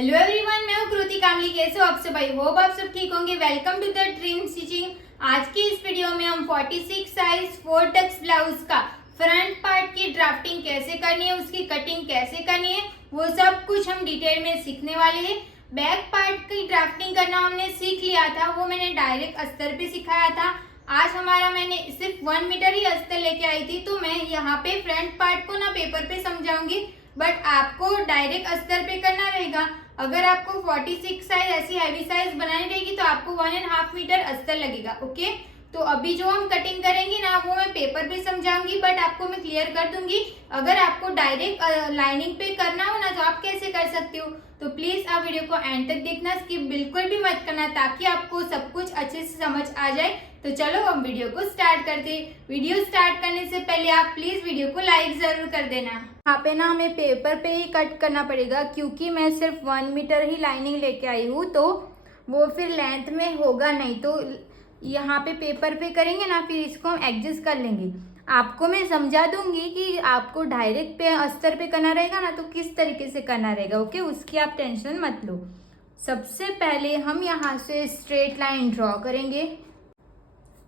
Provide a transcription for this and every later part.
Hello everyone, मैं हूँ कृति कामली। कैसे हो आप सब? आई होप आप सब ठीक होंगे। Welcome to the Dream Stitching. आज की इस वीडियो में हम 46 साइज 4 टक्स ब्लाउज का फ्रंट पार्ट की ड्राफ्टिंग कैसे करनी है, उसकी कटिंग कैसे करनी है, वो सब कुछ हम डिटेल में सीखने वाले हैं। बैक पार्ट की ड्राफ्टिंग करना हमने सीख लिया था, वो मैंने डायरेक्ट अस्तर पे सिखाया था। आज मैंने सिर्फ 1 मीटर ही अस्तर लेके आई थी, तो मैं यहाँ पे फ्रंट पार्ट को ना पेपर पे समझाऊंगी, बट आपको डायरेक्ट अस्तर पे करना रहेगा। अगर आपको 46 साइज ऐसी हैवी साइज बनानी रहेगी तो आपको 1.5 मीटर अस्तर लगेगा। ओके, तो अभी जो हम कटिंग करेंगे ना वो मैं पेपर पे समझाऊंगी, बट आपको मैं क्लियर कर दूंगी। अगर आपको डायरेक्ट लाइनिंग पे करना हो ना तो आप कैसे कर सकते हो, तो प्लीज आप वीडियो को एंड तक देखना, स्किप बिल्कुल भी मत करना, ताकि आपको सब कुछ अच्छे से समझ आ जाए। तो चलो हम वीडियो को स्टार्ट करते हैं। वीडियो स्टार्ट करने से पहले आप प्लीज वीडियो को लाइक जरूर कर देना। यहाँ पे ना हमें पेपर पे ही कट करना पड़ेगा, क्योंकि मैं सिर्फ 1 मीटर ही लाइनिंग लेके आई हूँ, तो वो फिर लेंथ में होगा नहीं। तो यहाँ पे पेपर पे करेंगे ना, फिर इसको हम एडजस्ट कर लेंगे। आपको मैं समझा दूंगी कि आपको डायरेक्ट पे अस्तर पे करना रहेगा ना तो किस तरीके से करना रहेगा। ओके, उसकी आप टेंशन मत लो। सबसे पहले हम यहाँ से स्ट्रेट लाइन ड्रॉ करेंगे।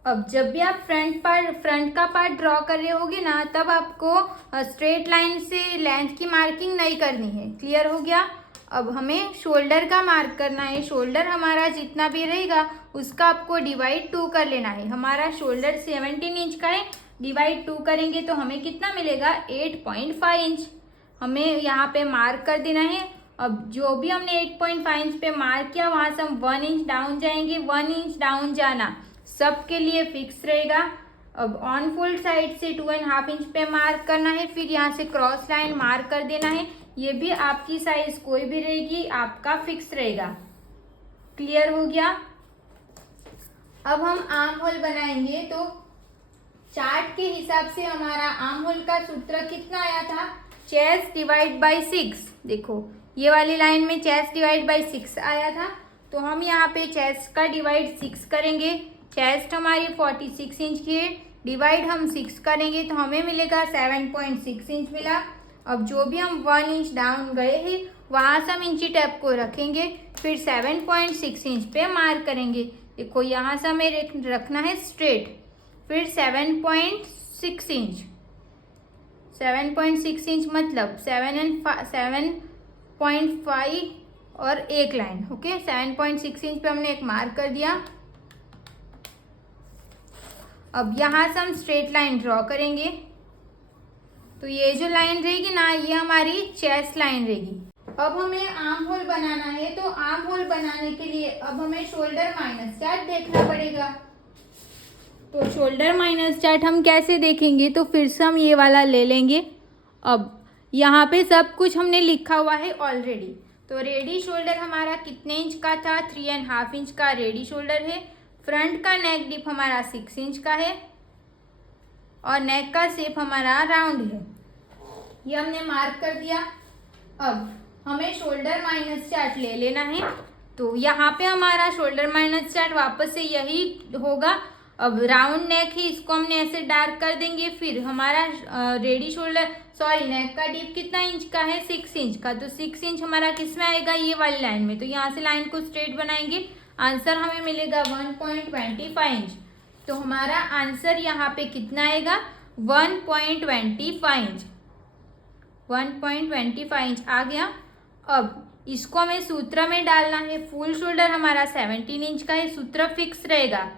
अब जब भी आप फ्रंट का पार्ट ड्रॉ कर रहे होगे ना, तब आपको स्ट्रेट लाइन से लेंथ की मार्किंग नहीं करनी है। क्लियर हो गया? अब हमें शोल्डर का मार्क करना है। शोल्डर हमारा जितना भी रहेगा उसका आपको डिवाइड 2 कर लेना है। हमारा शोल्डर 17 इंच का है, डिवाइड 2 करेंगे तो हमें कितना मिलेगा? 8.5 इंच हमें यहाँ पे मार्क कर देना है। अब जो भी हमने 8.5 इंच पे मार्क किया, वहां से हम 1 इंच डाउन जाएंगे। 1 इंच डाउन जाना सबके लिए फिक्स रहेगा। अब ऑन फोल्ड साइड से 2.5 इंच पे मार्क करना है, फिर यहाँ से क्रॉस लाइन मार्क कर देना है। ये भी आपकी साइज कोई भी रहेगी, आपका फिक्स रहेगा। क्लियर हो गया? अब हम आर्म होल बनाएंगे, तो चार्ट के हिसाब से हमारा आर्म होल का सूत्र कितना आया था? Chest divide by 6। देखो ये वाली लाइन में चेस्ट डिवाइड बाई 6 आया था, तो हम यहाँ पे चेस्ट का डिवाइड 6 करेंगे। चेस्ट हमारी 46 इंच की है, डिवाइड हम 6 करेंगे तो हमें मिलेगा 7.6 इंच मिला। अब जो भी हम 1 इंच डाउन गए हैं वहाँ से हम इंची टेप को रखेंगे, फिर 7.6 इंच पे मार्क करेंगे। देखो यहाँ से हमें रखना है स्ट्रेट, फिर 7.6 इंच। 7.6 इंच मतलब 7.5 और एक लाइन। ओके, 7.6 इंच पे हमने एक मार्क कर दिया। अब यहाँ से हम स्ट्रेट लाइन ड्रॉ करेंगे, तो ये जो लाइन रहेगी ना, ये हमारी चेस्ट लाइन रहेगी। अब हमें आर्म होल बनाना है, तो आर्म होल बनाने के लिए अब हमें शोल्डर माइनस चार्ट देखना पड़ेगा। तो शोल्डर माइनस चार्ट हम कैसे देखेंगे, तो फिर से हम ये वाला ले लेंगे। अब यहाँ पे सब कुछ हमने लिखा हुआ है ऑलरेडी। तो रेडी शोल्डर हमारा कितने इंच का था? 3.5 इंच का रेडी शोल्डर है। फ्रंट का नेक डिप हमारा 6 इंच का है, और नेक का शेप हमारा राउंड है। ये हमने मार्क कर दिया। अब हमें शोल्डर माइनस चार्ट ले लेना है, तो यहाँ पे हमारा शोल्डर माइनस चार्ट वापस से यही होगा। अब राउंड नेक है, इसको हमने ऐसे डार्क कर देंगे। फिर हमारा रेडी शोल्डर नेक का डीप कितना इंच का है? 6 इंच का। तो 6 इंच हमारा किस में आएगा? ये वाली लाइन में। तो यहाँ से लाइन को स्ट्रेट बनाएंगे, आंसर हमें मिलेगा 1.25 इंच। तो हमारा आंसर यहाँ पे कितना आएगा? 1.25 इंच। 1.25 इंच आ गया। अब इसको हमें सूत्र में डालना है। फुल शोल्डर हमारा 17 इंच का है, सूत्र फिक्स रहेगा।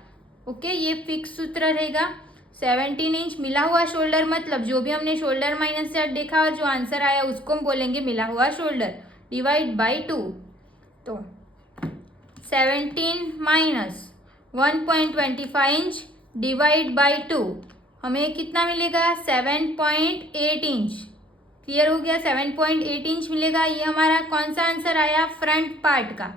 ओके, ये फिक्स सूत्र रहेगा। 17 इंच मिला हुआ शोल्डर, मतलब जो भी हमने शोल्डर माइनस चार्ट देखा और जो आंसर आया उसको हम बोलेंगे मिला हुआ शोल्डर, डिवाइड बाई 2। तो 17 माइनस 1.25 इंच डिवाइड बाई 2 हमें कितना मिलेगा? 7.8 इंच। क्लियर हो गया? 7.8 इंच मिलेगा। ये हमारा कौन सा आंसर आया? फ्रंट पार्ट का।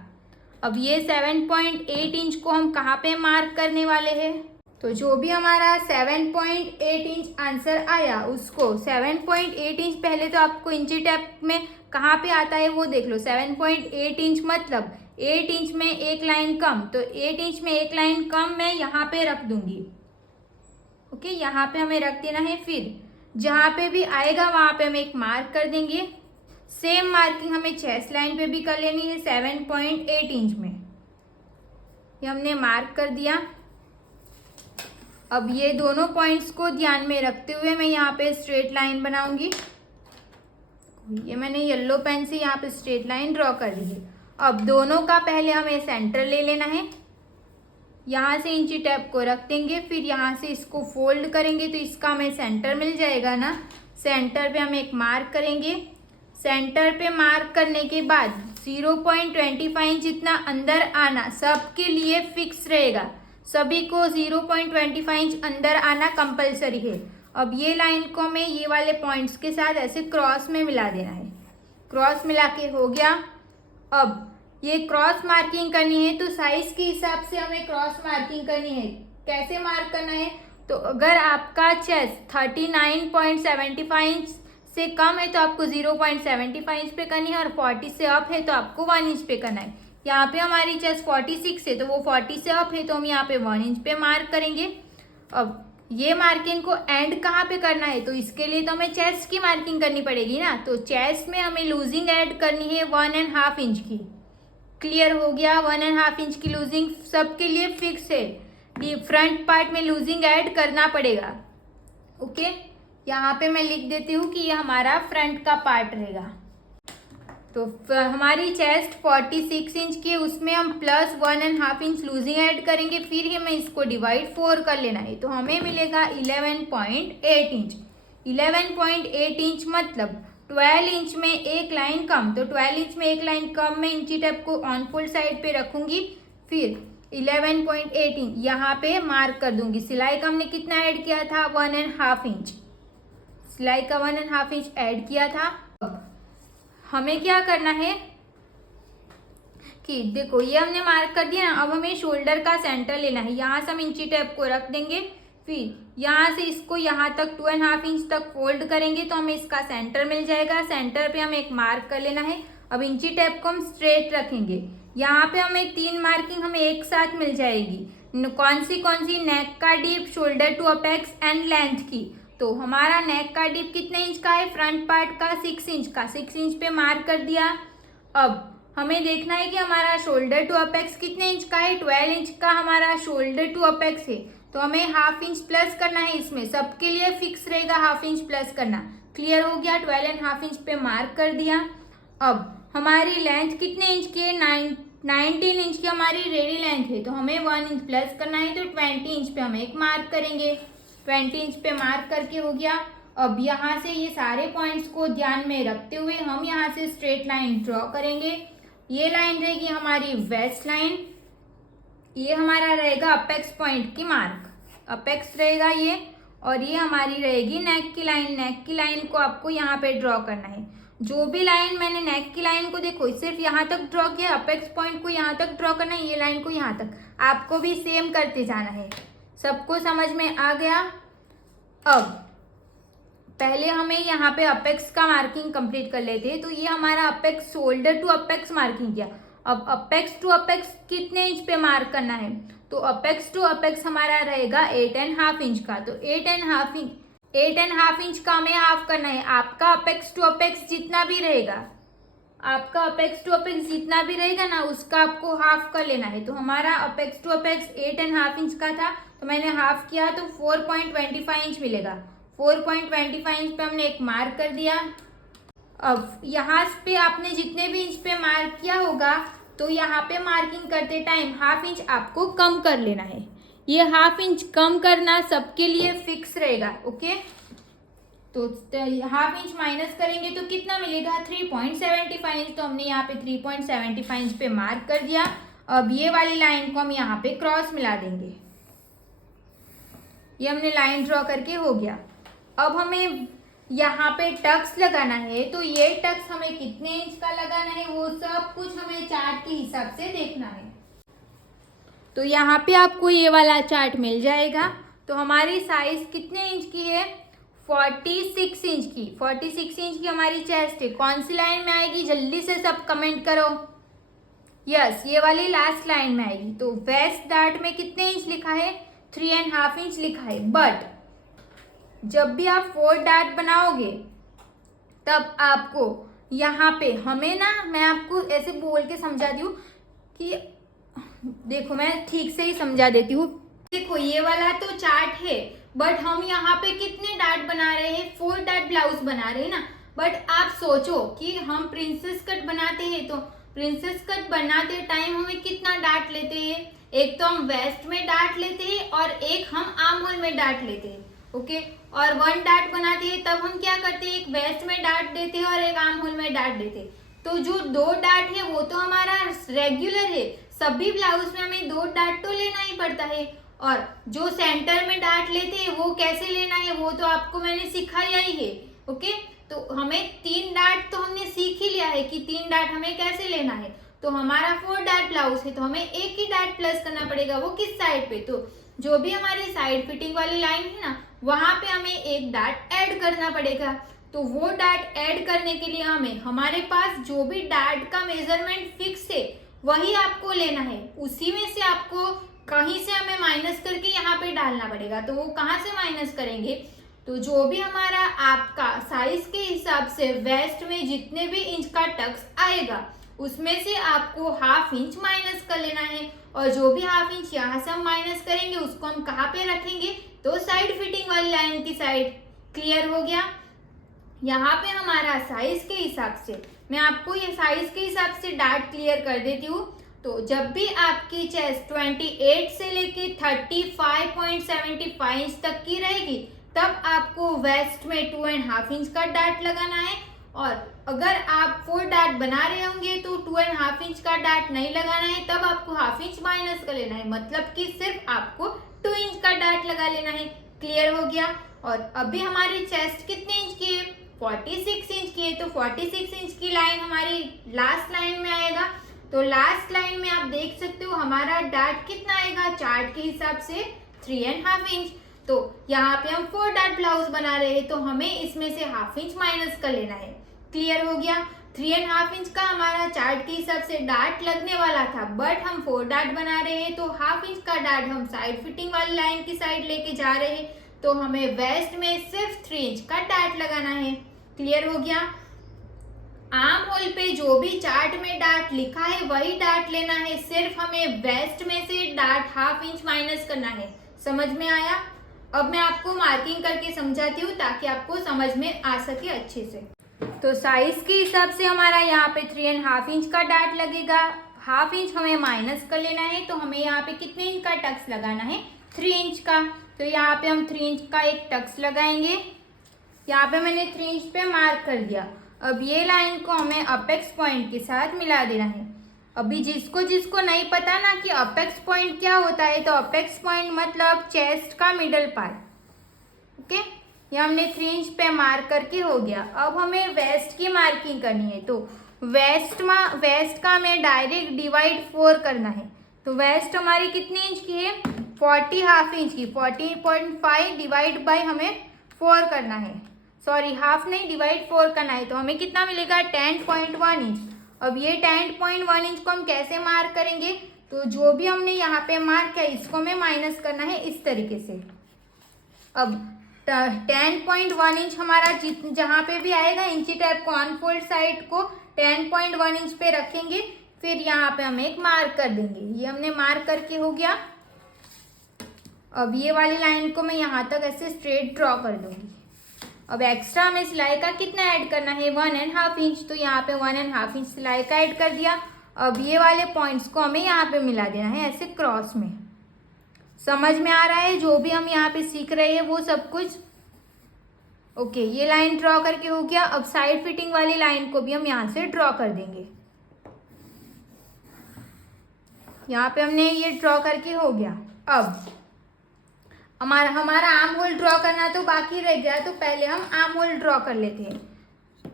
अब ये 7.8 इंच को हम कहाँ पे मार्क करने वाले हैं? तो जो भी हमारा 7.8 इंच आंसर आया उसको 7.8 इंच, पहले तो आपको इंची टेप में कहाँ पे आता है वो देख लो। 7.8 इंच मतलब 8 इंच में एक लाइन कम, तो 8 इंच में एक लाइन कम मैं यहाँ पे रख दूंगी। ओके, यहाँ पे हमें रख देना है। फिर जहाँ पे भी आएगा वहाँ पे हम एक मार्क कर देंगे। सेम मार्किंग हमें चेस्ट लाइन पे भी कर लेनी है 7.8 इंच में। ये हमने मार्क कर दिया। अब ये दोनों पॉइंट्स को ध्यान में रखते हुए मैं यहाँ पे स्ट्रेट लाइन बनाऊंगी। ये मैंने येलो पेन से यहाँ पे स्ट्रेट लाइन ड्रॉ कर ली है। अब दोनों का पहले हमें सेंटर ले लेना है। यहाँ से इंची टेप को रख देंगे, फिर यहाँ से इसको फोल्ड करेंगे तो इसका हमें सेंटर मिल जाएगा ना। सेंटर पे हम एक मार्क करेंगे। सेंटर पे मार्क करने के बाद 0.25 इंच जितना अंदर आना सबके लिए फिक्स रहेगा। सभी को 0.25 इंच अंदर आना कंपलसरी है। अब ये लाइन को हमें ये वाले पॉइंट्स के साथ ऐसे क्रॉस में मिला देना है। क्रॉस मिला के हो गया। अब ये क्रॉस मार्किंग करनी है तो साइज के हिसाब से हमें क्रॉस मार्किंग करनी है। कैसे मार्क करना है, तो अगर आपका चेस्ट 39.75 इंच से कम है तो आपको 0.75 इंच पे करनी है, और 40 से अप है तो आपको 1 इंच पे करना है। यहाँ पे हमारी चेस्ट 46 है तो वो 40 से अप है तो हम यहाँ पे 1 इंच पे मार्क करेंगे। अब ये मार्किंग को एंड कहाँ पे करना है, तो इसके लिए तो हमें चेस्ट की मार्किंग करनी पड़ेगी ना। तो चेस्ट में हमें लूजिंग ऐड करनी है 1.5 इंच की। क्लियर हो गया। 1.5 इंच की लूजिंग सबके लिए फिक्स है। फ्रंट पार्ट में लूजिंग ऐड करना पड़ेगा। ओके, यहाँ पे मैं लिख देती हूँ कि ये हमारा फ्रंट का पार्ट रहेगा। तो हमारी चेस्ट 46 इंच की, उसमें हम प्लस 1.5 इंच लूजिंग ऐड करेंगे, फिर हमें इसको डिवाइड 4 कर लेना है तो हमें मिलेगा 11.8 इंच। 11.8 इंच मतलब 12 इंच में एक लाइन कम। तो 12 इंच में एक लाइन कम मैं इंची टेप को ऑन फोल्ड साइड पे रखूंगी, फिर 11.8 इंच यहाँ पे मार्क कर दूंगी। सिलाई का हमने कितना ऐड किया था, 1.5 इंच। सिलाई का 1.5 इंच ऐड किया था। अब हमें क्या करना है कि देखो ये हमने मार्क कर दिया ना। अब हमें शोल्डर का सेंटर लेना है। यहाँ से हम इंची टेप को रख देंगे, फिर यहाँ से इसको यहाँ तक 2.5 इंच तक फोल्ड करेंगे तो हमें इसका सेंटर मिल जाएगा। सेंटर पे हमें एक मार्क कर लेना है। अब इंची टेप को हम स्ट्रेट रखेंगे। यहाँ पे हमें 3 मार्किंग हमें एक साथ मिल जाएगी। कौन सी, नेक का deep, shoulder to apex and length की। तो हमारा नेक का डीप कितने इंच का है, फ्रंट पार्ट का 6 इंच का। 6 इंच पे मार्क कर दिया। अब हमें देखना है कि हमारा शोल्डर टू अपेक्स कितने इंच का है, 12 इंच का हमारा शोल्डर टू अपेक्स है तो हमें 1/2 इंच प्लस करना है। इसमें सबके लिए फिक्स रहेगा 1/2 इंच प्लस करना। क्लियर हो गया। 12.5 इंच पे मार्क कर दिया। अब हमारी लेंथ कितने इंच की है, 19 इंच की हमारी रेडी लेंथ है तो हमें 1 इंच प्लस करना है तो 20 इंच पे हम एक मार्क करेंगे। 20 इंच पे मार्क करके हो गया। अब यहाँ से ये सारे पॉइंट्स को ध्यान में रखते हुए हम यहाँ से स्ट्रेट लाइन ड्रॉ करेंगे। ये लाइन रहेगी हमारी वेस्ट लाइन। ये हमारा रहेगा अपेक्स पॉइंट की मार्क, अपेक्स रहेगा ये। और ये हमारी रहेगी नेक की लाइन। नेक की लाइन को आपको यहाँ पे ड्रॉ करना है। जो भी लाइन मैंने नेक की लाइन को देखो सिर्फ यहाँ तक ड्रॉ किया, अपेक्स पॉइंट को यहाँ तक ड्रॉ करना है, ये लाइन को यहाँ तक। आपको भी सेम करते जाना है। सबको समझ में आ गया। अब पहले हमें यहाँ पे अपेक्स का मार्किंग कंप्लीट कर लेते हैं। तो ये हमारा apex, shoulder to apex marking किया। अब अपेक्स टू अपेक्स कितने इंच पे मार्क करना है, तो अपेक्स टू अपेक्स हमारा रहेगा 8.5 इंच का। तो 8.5 इंच का हमें हाफ करना है। आपका अपेक्स टू अपेक्स जितना भी रहेगा, आपका अपेक्स टू अपेक्स जितना भी रहेगा ना उसका आपको हाफ कर लेना है। तो हमारा अपेक्स टू अपेक्स 8.5 इंच का था तो मैंने हाफ किया तो 4.25 इंच मिलेगा। 4.25 इंच पे हमने एक मार्क कर दिया। अब यहाँ पे आपने जितने भी इंच पे मार्क किया होगा तो यहाँ पे मार्किंग करते टाइम 1/2 इंच आपको कम कर लेना है। ये 1/2 इंच कम करना सबके लिए फिक्स रहेगा। ओके, तो 1/2 इंच माइनस करेंगे तो कितना मिलेगा, 3.75 इंच। तो हमने यहाँ पे 3.75 इंच पे मार्क कर दिया। अब ये वाली लाइन को हम यहाँ पे क्रॉस मिला देंगे। ये हमने लाइन ड्रॉ करके हो गया। अब हमें यहाँ पे टक्स लगाना है। तो ये टक्स हमें कितने इंच का लगाना है वो सब कुछ हमें चार्ट के हिसाब से देखना है। तो यहाँ पे आपको ये वाला चार्ट मिल जाएगा। तो हमारी साइज कितने इंच की है, 46 इंच की। 46 इंच की हमारी चेस्ट है। कौन सी लाइन में आएगी, जल्दी से सब कमेंट करो। यस, ये वाली लास्ट लाइन में आएगी। तो वेस्ट डार्ट में कितने इंच लिखा है, 3.5 इंच लिखा है। बट जब भी आप 4 डार्ट बनाओगे तब आपको यहाँ पे हमें ना, मैं आपको ऐसे बोल के समझा दी हूँ कि देखो, मैं ठीक से ही समझा देती हूँ। देखो ये वाला तो चार्ट है, बट हम यहाँ पे कितने डार्ट बना रहे हैं, 4 डार्ट ब्लाउज बना रहे हैं ना। बट आप सोचो कि हम प्रिंसेस कट बनाते हैं, तो प्रिंसेस कट बनाते टाइम हमें कितना डार्ट लेते हैं। एक तो हम वेस्ट में डार्ट लेते हैं और एक हम आर्म होल में डार्ट लेते हैं। ओके, और 1 डार्ट बनाते हैं तब हम क्या करते हैं, एक वेस्ट में डार्ट देते हैं और एक आर्म होल में डार्ट देते हैं। तो जो 2 डार्ट है वो तो हमारा रेगुलर है, सभी ब्लाउज में हमें 2 डार्ट तो लेना ही पड़ता है। और जो सेंटर में डार्ट लेते हैं वो कैसे लेना है वो तो आपको मैंने सिखाया ही है। ओके, तो हमें 3 डार्ट तो हमने सीख ही लिया है कि 3 डार्ट हमें कैसे लेना है। तो हमारा 4 डार्ट ब्लाउज है तो हमें एक ही डार्ट प्लस करना पड़ेगा, वो किस साइड पे, तो जो भी हमारी साइड फिटिंग वाली लाइन है ना, वहां पे हमें एक डार्ट ऐड करना पड़ेगा। तो वो डार्ट ऐड करने के लिए हमें, हमारे पास जो भी डार्ट का मेजरमेंट फिक्स है वही आपको लेना है, उसी में से आपको कहीं से हमें माइनस करके यहाँ पे डालना पड़ेगा। तो वो कहाँ से माइनस करेंगे, तो जो भी हमारा आपका साइज के हिसाब से वेस्ट में जितने भी इंच का टक्स आएगा उसमें से आपको ½ इंच माइनस कर लेना है। और जो भी ½ इंच यहाँ से हम माइनस करेंगे उसको हम कहाँ पे रखेंगे, तो साइड फिटिंग वाली लाइन की साइड। क्लियर हो गया। यहाँ पे हमारा साइज के हिसाब से, मैं आपको ये साइज के हिसाब से डार्ट क्लियर कर देती हूँ। तो जब भी आपकी चेस्ट 28 से लेके 35.75 इंच तक की रहेगी तब आपको वेस्ट में 2.5 इंच का डार्ट लगाना है। और अगर आप 4 डार्ट बना रहे होंगे तो 2.5 इंच का डार्ट नहीं लगाना है, तब आपको ½ इंच माइनस कर लेना है, मतलब कि सिर्फ आपको 2 इंच का डार्ट लगा लेना है। क्लियर हो गया। और अभी हमारी चेस्ट कितने इंच की है, 46 इंच की है। तो 46 इंच की लाइन हमारी लास्ट लाइन में आएगा। तो लास्ट लाइन में आप देख सकते हो हमारा डार्ट कितना आएगा, चार्ट के हिसाब से 3.5 इंच। तो यहाँ पे हम 4 डार्ट ब्लाउज बना रहे हैं तो हमें इसमें से ½ इंच माइनस कर लेना है। क्लियर हो गया। 3.5 इंच का हमारा चार्ट के हिसाब से डार्ट लगने वाला था, बट हम 4 डार्ट बना रहे हैं तो ½ इंच का डार्ट हम साइड फिटिंग वाली लाइन की साइड लेके जा रहे हैं। तो हमें वेस्ट में सिर्फ 3 इंच का डार्ट लगाना है। क्लियर हो गया। आर्म होल पे जो भी चार्ट में डार्ट लिखा है वही डार्ट लेना है, सिर्फ हमें वेस्ट में से डार्ट ½ इंच माइनस करना है। समझ में आया। अब मैं आपको मार्किंग करके समझाती हूँ ताकि आपको समझ में आ सके अच्छे से। तो साइज के हिसाब से हमारा यहाँ पे 3.5 इंच का डार्ट लगेगा, ½ इंच हमें माइनस कर लेना है। तो हमें यहाँ पे कितने इंच का टक्स लगाना है, 3 इंच का। तो यहाँ पे हम 3 इंच का एक टक्स लगाएंगे। यहाँ पे मैंने 3 इंच पे मार्क कर दिया। अब ये लाइन को हमें अपेक्स पॉइंट के साथ मिला देना है। अभी जिसको जिसको नहीं पता ना कि अपेक्स पॉइंट क्या होता है, तो अपेक्स पॉइंट मतलब चेस्ट का मिडल पार्ट। ओके, ये हमने 3 इंच पे मार्क करके हो गया। अब हमें वेस्ट की मार्किंग करनी है। तो वेस्ट का हमें डायरेक्ट डिवाइड 4 करना है। तो वेस्ट हमारी कितनी इंच की है, 40 ½ इंच की। 40.5 डिवाइड बाय हमें 4 करना है, सॉरी ½ नहीं डिवाइड 4 करना है। तो हमें कितना मिलेगा, 10.1 इंच। अब ये 10.1 इंच को हम कैसे मार्क करेंगे, तो जो भी हमने यहाँ पे मार्क किया इसको हमें माइनस करना है इस तरीके से। अब 10.1 इंच हमारा जहाँ पे भी आएगा इंची टैप को अनफोल्ड साइड को 10.1 इंच पे रखेंगे, फिर यहाँ पे हम एक मार्क कर देंगे। ये हमने मार्क करके हो गया। अब ये वाली लाइन को मैं यहाँ तक ऐसे स्ट्रेट ड्रॉ कर दूंगी। अब एक्स्ट्रा हमें सिलाई का कितना ऐड करना है, 1.5 इंच। तो यहाँ पे 1.5 इंच सिलाई का ऐड कर दिया। अब ये वाले पॉइंट्स को हमें यहाँ पे मिला देना है ऐसे क्रॉस में। समझ में आ रहा है जो भी हम यहाँ पे सीख रहे हैं वो सब कुछ। ओके, ये लाइन ड्रॉ करके हो गया। अब साइड फिटिंग वाली लाइन को भी हम यहाँ से ड्रॉ कर देंगे। यहाँ पे हमने ये ड्रॉ करके हो गया। अब हमारा आर्म होल ड्रॉ करना तो बाकी रह गया, तो पहले हम आर्म होल ड्रॉ कर लेते हैं।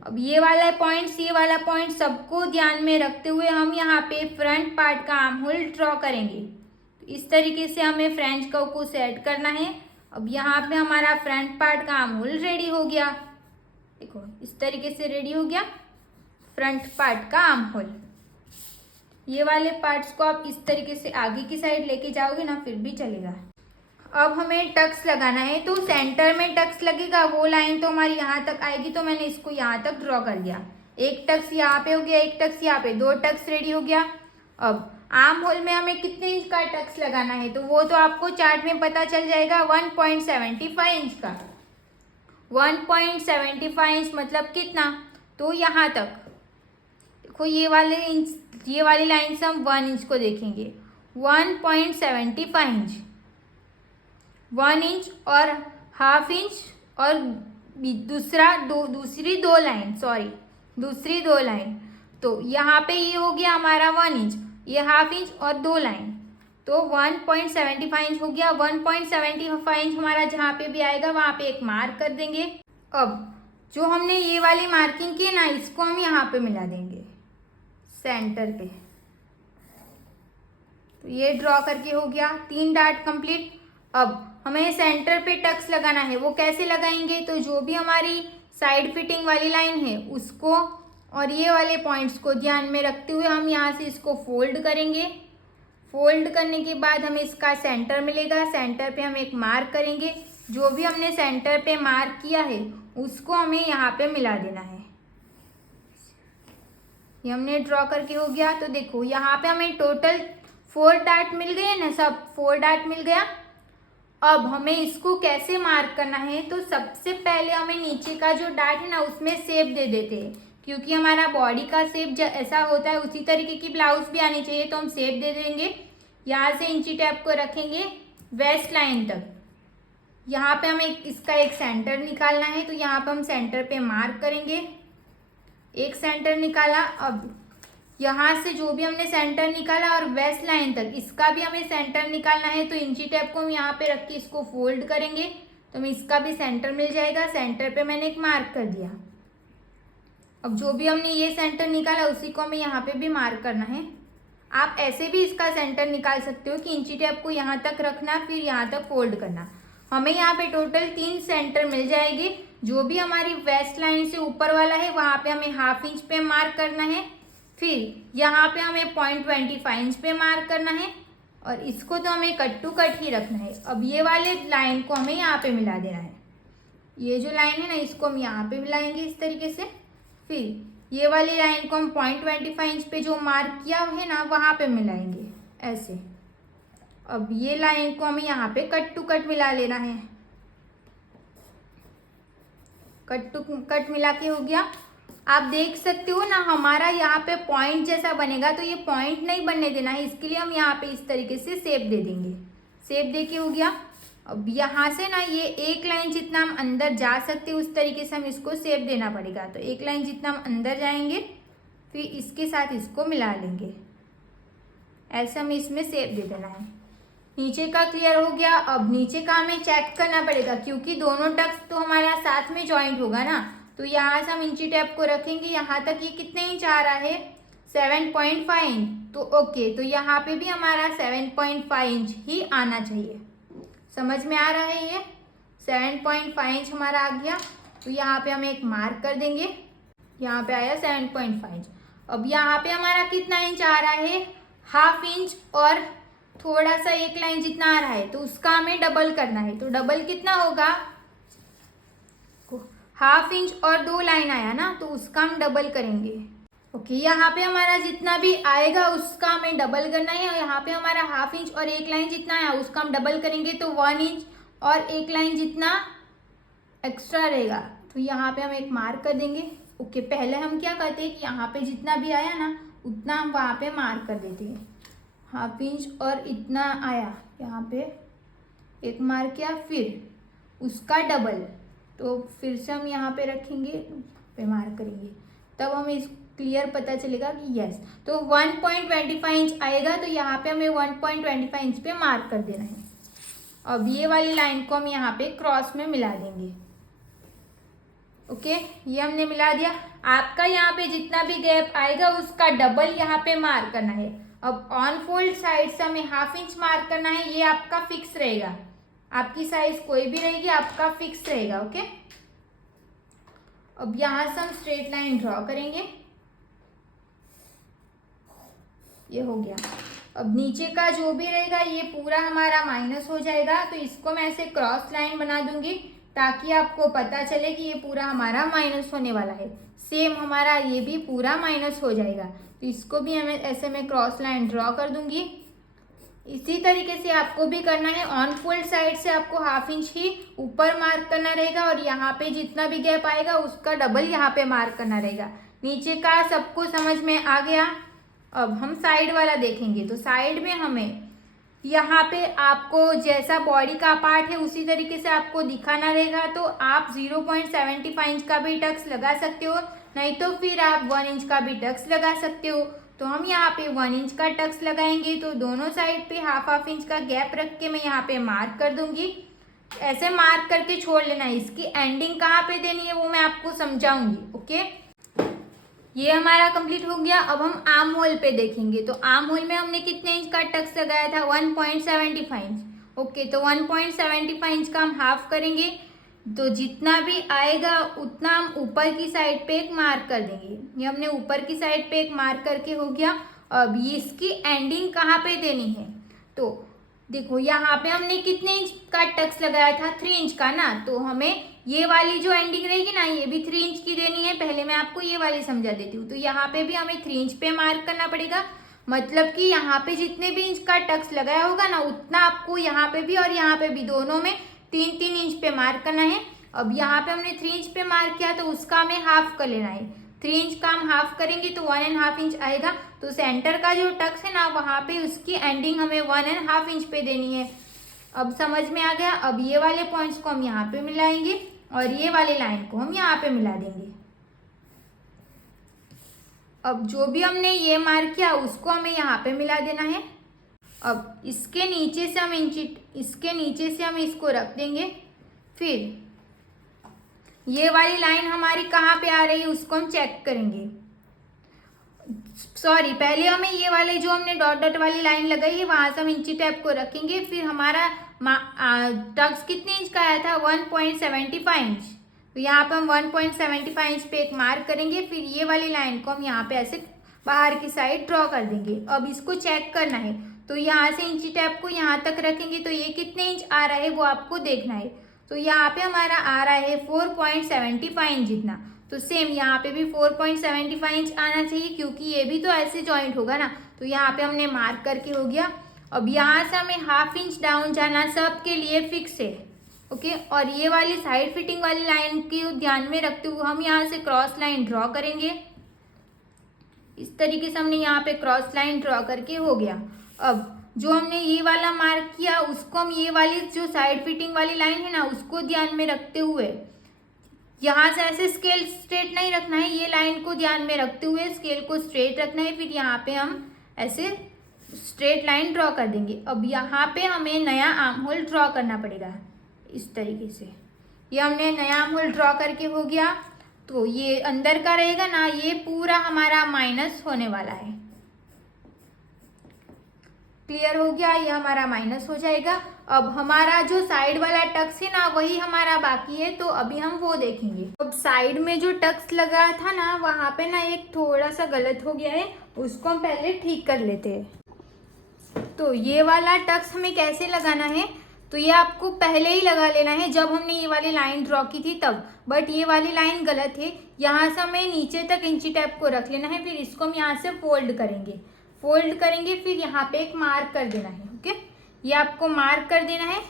अब ये वाला पॉइंट सबको ध्यान में रखते हुए हम यहाँ पे फ्रंट पार्ट का आर्म होल ड्रॉ करेंगे। तो इस तरीके से हमें फ्रेंच कर्व को सेट करना है। अब यहाँ पे हमारा फ्रंट पार्ट का आर्म होल रेडी हो गया। देखो इस तरीके से रेडी हो गया फ्रंट पार्ट का आर्म होल। ये वाले पार्ट्स को आप इस तरीके से आगे की साइड लेके जाओगे ना फिर भी चलेगा। अब हमें टक्स लगाना है। तो सेंटर में टक्स लगेगा, वो लाइन तो हमारी यहाँ तक आएगी, तो मैंने इसको यहाँ तक ड्रॉ कर दिया। एक टक्स यहाँ पे हो गया, एक टक्स यहाँ पे, 2 टक्स रेडी हो गया। अब आर्म होल में हमें कितने इंच का टक्स लगाना है तो वो तो आपको चार्ट में पता चल जाएगा, 1.75 इंच का। 1.75 इंच मतलब कितना, तो यहाँ तक देखो, ये वाली लाइन से हम 1 इंच को देखेंगे, 1.75 इंच, 1 इंच और हाफ इंच, और दूसरी दो लाइन, तो यहाँ पे ये हो गया हमारा 1 इंच, ये हाफ इंच और 2 लाइन, तो 1.75 इंच हो गया। 1.75 इंच हमारा जहाँ पे भी आएगा वहाँ पे एक मार्क कर देंगे। अब जो हमने ये वाली मार्किंग की ना, इसको हम यहाँ पे मिला देंगे सेंटर पे। तो ये ड्रॉ करके हो गया 3 डार्ट कंप्लीट। अब हमें सेंटर पे टक्स लगाना है, वो कैसे लगाएंगे, तो जो भी हमारी साइड फिटिंग वाली लाइन है उसको और ये वाले पॉइंट्स को ध्यान में रखते हुए हम यहाँ से इसको फोल्ड करेंगे। फोल्ड करने के बाद हमें इसका सेंटर मिलेगा, सेंटर पे हम एक मार्क करेंगे, जो भी हमने सेंटर पे मार्क किया है उसको हमें यहाँ पे मिला देना है। ये हमने ड्रॉ करके हो गया। तो देखो यहाँ पे हमें टोटल 4 डार्ट मिल गए ना, सब 4 डार्ट मिल गया। अब हमें इसको कैसे मार्क करना है, तो सबसे पहले हमें नीचे का जो डार्ट है ना उसमें शेप दे देते हैं, क्योंकि हमारा बॉडी का शेप ऐसा होता है, उसी तरीके की ब्लाउज भी आनी चाहिए, तो हम शेप दे देंगे। यहाँ से इंची टेप को रखेंगे वेस्ट लाइन तक। यहाँ पे हमें इसका एक सेंटर निकालना है, तो यहाँ पे हम सेंटर पे मार्क करेंगे, एक सेंटर निकाला। अब यहाँ से जो भी हमने सेंटर निकाला और वेस्ट लाइन तक इसका भी हमें सेंटर निकालना है, तो इंची टेप को हम यहाँ पे रख के इसको फोल्ड करेंगे, तो हमें इसका भी सेंटर मिल जाएगा। सेंटर पे मैंने एक मार्क कर दिया। अब जो भी हमने ये सेंटर निकाला उसी को हमें यहाँ पे भी मार्क करना है। आप ऐसे भी इसका सेंटर निकाल सकते हो कि इंची टेप को यहाँ तक रखना, फिर यहाँ तक फोल्ड करना। हमें यहाँ पे टोटल 3 सेंटर मिल जाएंगे। जो भी हमारी वेस्ट लाइन से ऊपर वाला है वहाँ पे हमें हाफ इंच पे मार्क करना है, फिर यहाँ पे हमें 0.25 इंच पे मार्क करना है, और इसको तो हमें कट टू कट ही रखना है। अब ये वाले लाइन को हमें यहाँ पे मिला देना है। ये जो लाइन है ना इसको हम यहाँ पे मिलाएंगे इस तरीके से, फिर ये वाली लाइन को हम 0.25 इंच पे जो मार्क किया है ना वहाँ पे मिलाएंगे ऐसे। अब ये लाइन को हमें यहाँ पे कट टू कट मिला लेना है। कट टू कट मिला के हो गया। आप देख सकते हो ना हमारा यहाँ पे पॉइंट जैसा बनेगा, तो ये पॉइंट नहीं बनने देना है, इसके लिए हम यहाँ पे इस तरीके से शेप दे देंगे। शेप दे के हो गया। अब यहाँ से ना ये एक लाइन जितना हम अंदर जा सकते हैं उस तरीके से हम इसको शेप देना पड़ेगा। तो एक लाइन जितना हम अंदर जाएंगे फिर इसके साथ इसको मिला लेंगे, ऐसे हमें इसमें शेप दे देना है। नीचे का क्लियर हो गया। अब नीचे का हमें चेक करना पड़ेगा, क्योंकि दोनों टक्स तो हमारा साथ में जॉइंट होगा ना, तो यहाँ से हम इंची टेप को रखेंगे। यहाँ तक ये कितने इंच आ रहा है, 7.5 इंच, तो ओके, तो यहाँ पे भी हमारा 7.5 इंच ही आना चाहिए। समझ में आ रहा है, ये 7.5 इंच हमारा आ गया। तो यहाँ पे हम एक मार्क कर देंगे, यहाँ पे आया 7.5 इंच। अब यहाँ पे हमारा कितना इंच आ रहा है, हाफ इंच और थोड़ा सा एक लाइन जितना आ रहा है, तो उसका हमें डबल करना है। तो डबल कितना होगा, हाफ इंच और 2 लाइन आया ना, तो उसका हम डबल करेंगे। ओके, यहाँ पे हमारा जितना भी आएगा उसका हमें डबल करना है। और यहाँ पे हमारा हाफ इंच और एक लाइन जितना आया उसका हम डबल करेंगे, तो 1 इंच और एक लाइन जितना एक्स्ट्रा रहेगा, तो यहाँ पे हम एक मार्क कर देंगे। ओके, पहले हम क्या करते हैं कि यहाँ पे जितना भी आया ना उतना हम वहाँ पे मार्क कर देते हैं। हाफ इंच और इतना आया, यहाँ पे एक मार्क किया, फिर उसका डबल, तो फिर से हम यहाँ पे रखेंगे, पे मार्क करेंगे, तब हमें इस क्लियर पता चलेगा कि यस। तो 1.25 इंच आएगा, तो यहाँ पे हमें 1.25 इंच पे मार्क कर देना है। अब ये वाली लाइन को हम यहाँ पे क्रॉस में मिला देंगे। ओके, ये हमने मिला दिया। आपका यहाँ पे जितना भी गैप आएगा उसका डबल यहाँ पे मार्क करना है। अब ऑन फोल्ड साइड से हमें हाफ इंच मार्क करना है, ये आपका फिक्स रहेगा। आपकी साइज कोई भी रहेगी, आपका फिक्स रहेगा। ओके, अब यहाँ से हम स्ट्रेट लाइन ड्रॉ करेंगे, ये हो गया। अब नीचे का जो भी रहेगा ये पूरा हमारा माइनस हो जाएगा, तो इसको मैं ऐसे क्रॉस लाइन बना दूंगी ताकि आपको पता चले कि ये पूरा हमारा माइनस होने वाला है। सेम हमारा ये भी पूरा माइनस हो जाएगा। तो इसको भी हमें ऐसे मैं क्रॉस लाइन ड्रॉ कर दूंगी। इसी तरीके से आपको भी करना है। ऑन फोल्ड साइड से आपको 1/2 इंच ही ऊपर मार्क करना रहेगा और यहाँ पे जितना भी गैप आएगा उसका डबल यहाँ पे मार्क करना रहेगा। नीचे का सबको समझ में आ गया। अब हम साइड वाला देखेंगे। तो साइड में हमें यहाँ पे आपको जैसा बॉडी का पार्ट है उसी तरीके से आपको दिखाना रहेगा। तो आप 0.75 इंच का भी टक्स लगा सकते हो, नहीं तो फिर आप 1 इंच का भी टक्स लगा सकते हो। तो हम यहाँ पे 1 इंच का टक्स लगाएंगे। तो दोनों साइड पे 1/2 इंच का गैप रख के मैं यहाँ पे मार्क कर दूंगी। ऐसे मार्क करके छोड़ लेना है। इसकी एंडिंग कहाँ पे देनी है वो मैं आपको समझाऊंगी। ओके, ये हमारा कंप्लीट हो गया। अब हम आर्म होल पे देखेंगे। तो आर्म होल में हमने कितने इंच का टक्स लगाया था? 1.75 इंच। ओके, तो 1.75 इंच का हम हाफ करेंगे। तो जितना भी आएगा उतना हम ऊपर की साइड पे एक मार्क कर देंगे। ये हमने ऊपर की साइड पे एक मार्क करके हो गया। अब ये इसकी एंडिंग कहाँ पे देनी है? तो देखो यहाँ पे हमने कितने इंच का टक्स लगाया था? 3 इंच का ना। तो हमें ये वाली जो एंडिंग रहेगी ना ये भी 3 इंच की देनी है। पहले मैं आपको ये वाली समझा देती हूँ। तो यहाँ पे भी हमें 3 इंच पे मार्क करना पड़ेगा। मतलब कि यहाँ पे जितने भी इंच का टक्स लगाया होगा ना उतना आपको यहाँ पे भी और यहाँ पे भी दोनों में 3-3 इंच पे मार्क करना है। अब यहाँ पे हमने 3 इंच पे मार्क किया तो उसका हमें हाफ कर लेना है। 3 इंच का हम हाफ करेंगे तो 1.5 इंच आएगा। तो सेंटर का जो टक्स है ना वहाँ पे उसकी एंडिंग हमें 1.5 इंच पे देनी है। अब समझ में आ गया। अब ये वाले पॉइंट्स को हम यहाँ पे मिलाएंगे और ये वाली लाइन को हम यहाँ पे मिला देंगे। अब जो भी हमने ये मार्क किया उसको हमें यहाँ पे मिला देना है। अब इसके नीचे से हम इसको रख देंगे। फिर ये वाली लाइन हमारी कहाँ पे आ रही है उसको हम चेक करेंगे। सॉरी, पहले हमें ये वाले जो हमने डॉट डॉट वाली लाइन लगाई है वहां से हम इंची टैप को रखेंगे। फिर हमारा टक्स कितने इंच का आया था? 1.75 इंच। तो यहाँ पे हम 1.75 इंच पे एक मार्क करेंगे। फिर ये वाली लाइन को हम यहाँ पे ऐसे बाहर की साइड ड्रॉ कर देंगे। अब इसको चेक करना है। तो यहाँ से इंची टैप को यहाँ तक रखेंगे। तो ये कितने इंच आ रहा है वो आपको देखना है। तो यहाँ पे हमारा आ रहा है 4.75 इंच जितना। तो सेम यहाँ पे भी 4.75 इंच आना चाहिए क्योंकि ये भी तो ऐसे जॉइंट होगा ना। तो यहाँ पे हमने मार्क करके हो गया। अब यहाँ से हमें 1/2 इंच डाउन जाना सबके लिए फिक्स है। ओके, और ये वाली साइड फिटिंग वाली लाइन को ध्यान में रखते हुए हम यहाँ से क्रॉस लाइन ड्रॉ करेंगे। इस तरीके से हमने यहाँ पे क्रॉस लाइन ड्रॉ करके हो गया। अब जो हमने ये वाला मार्क किया उसको हम ये वाली जो साइड फिटिंग वाली लाइन है ना उसको ध्यान में रखते हुए यहाँ से ऐसे स्केल स्ट्रेट नहीं रखना है। ये लाइन को ध्यान में रखते हुए स्केल को स्ट्रेट रखना है। फिर यहाँ पे हम ऐसे स्ट्रेट लाइन ड्रॉ कर देंगे। अब यहाँ पे हमें नया आर्म होल ड्रॉ करना पड़ेगा। इस तरीके से ये हमने नया आर्म होल ड्रॉ करके हो गया। तो ये अंदर का रहेगा ना, ये पूरा हमारा माइनस होने वाला है। क्लियर हो गया? ये हमारा माइनस हो जाएगा। अब हमारा जो साइड वाला टक्स है ना वही हमारा बाकी है। तो अभी हम वो देखेंगे। अब साइड में जो टक्स लगा था ना वहाँ पे ना एक थोड़ा सा गलत हो गया है, उसको हम पहले ठीक कर लेते हैं। तो ये वाला टक्स हमें कैसे लगाना है? तो ये आपको पहले ही लगा लेना है जब हमने ये वाली लाइन ड्रॉ की थी तब। बट ये वाली लाइन गलत है। यहाँ से हमें नीचे तक इंची टैप को रख लेना है। फिर इसको हम यहाँ से फोल्ड करेंगे। फिर यहाँ पे एक मार्क कर देना है। ओके, ये आपको मार्क कर देना है।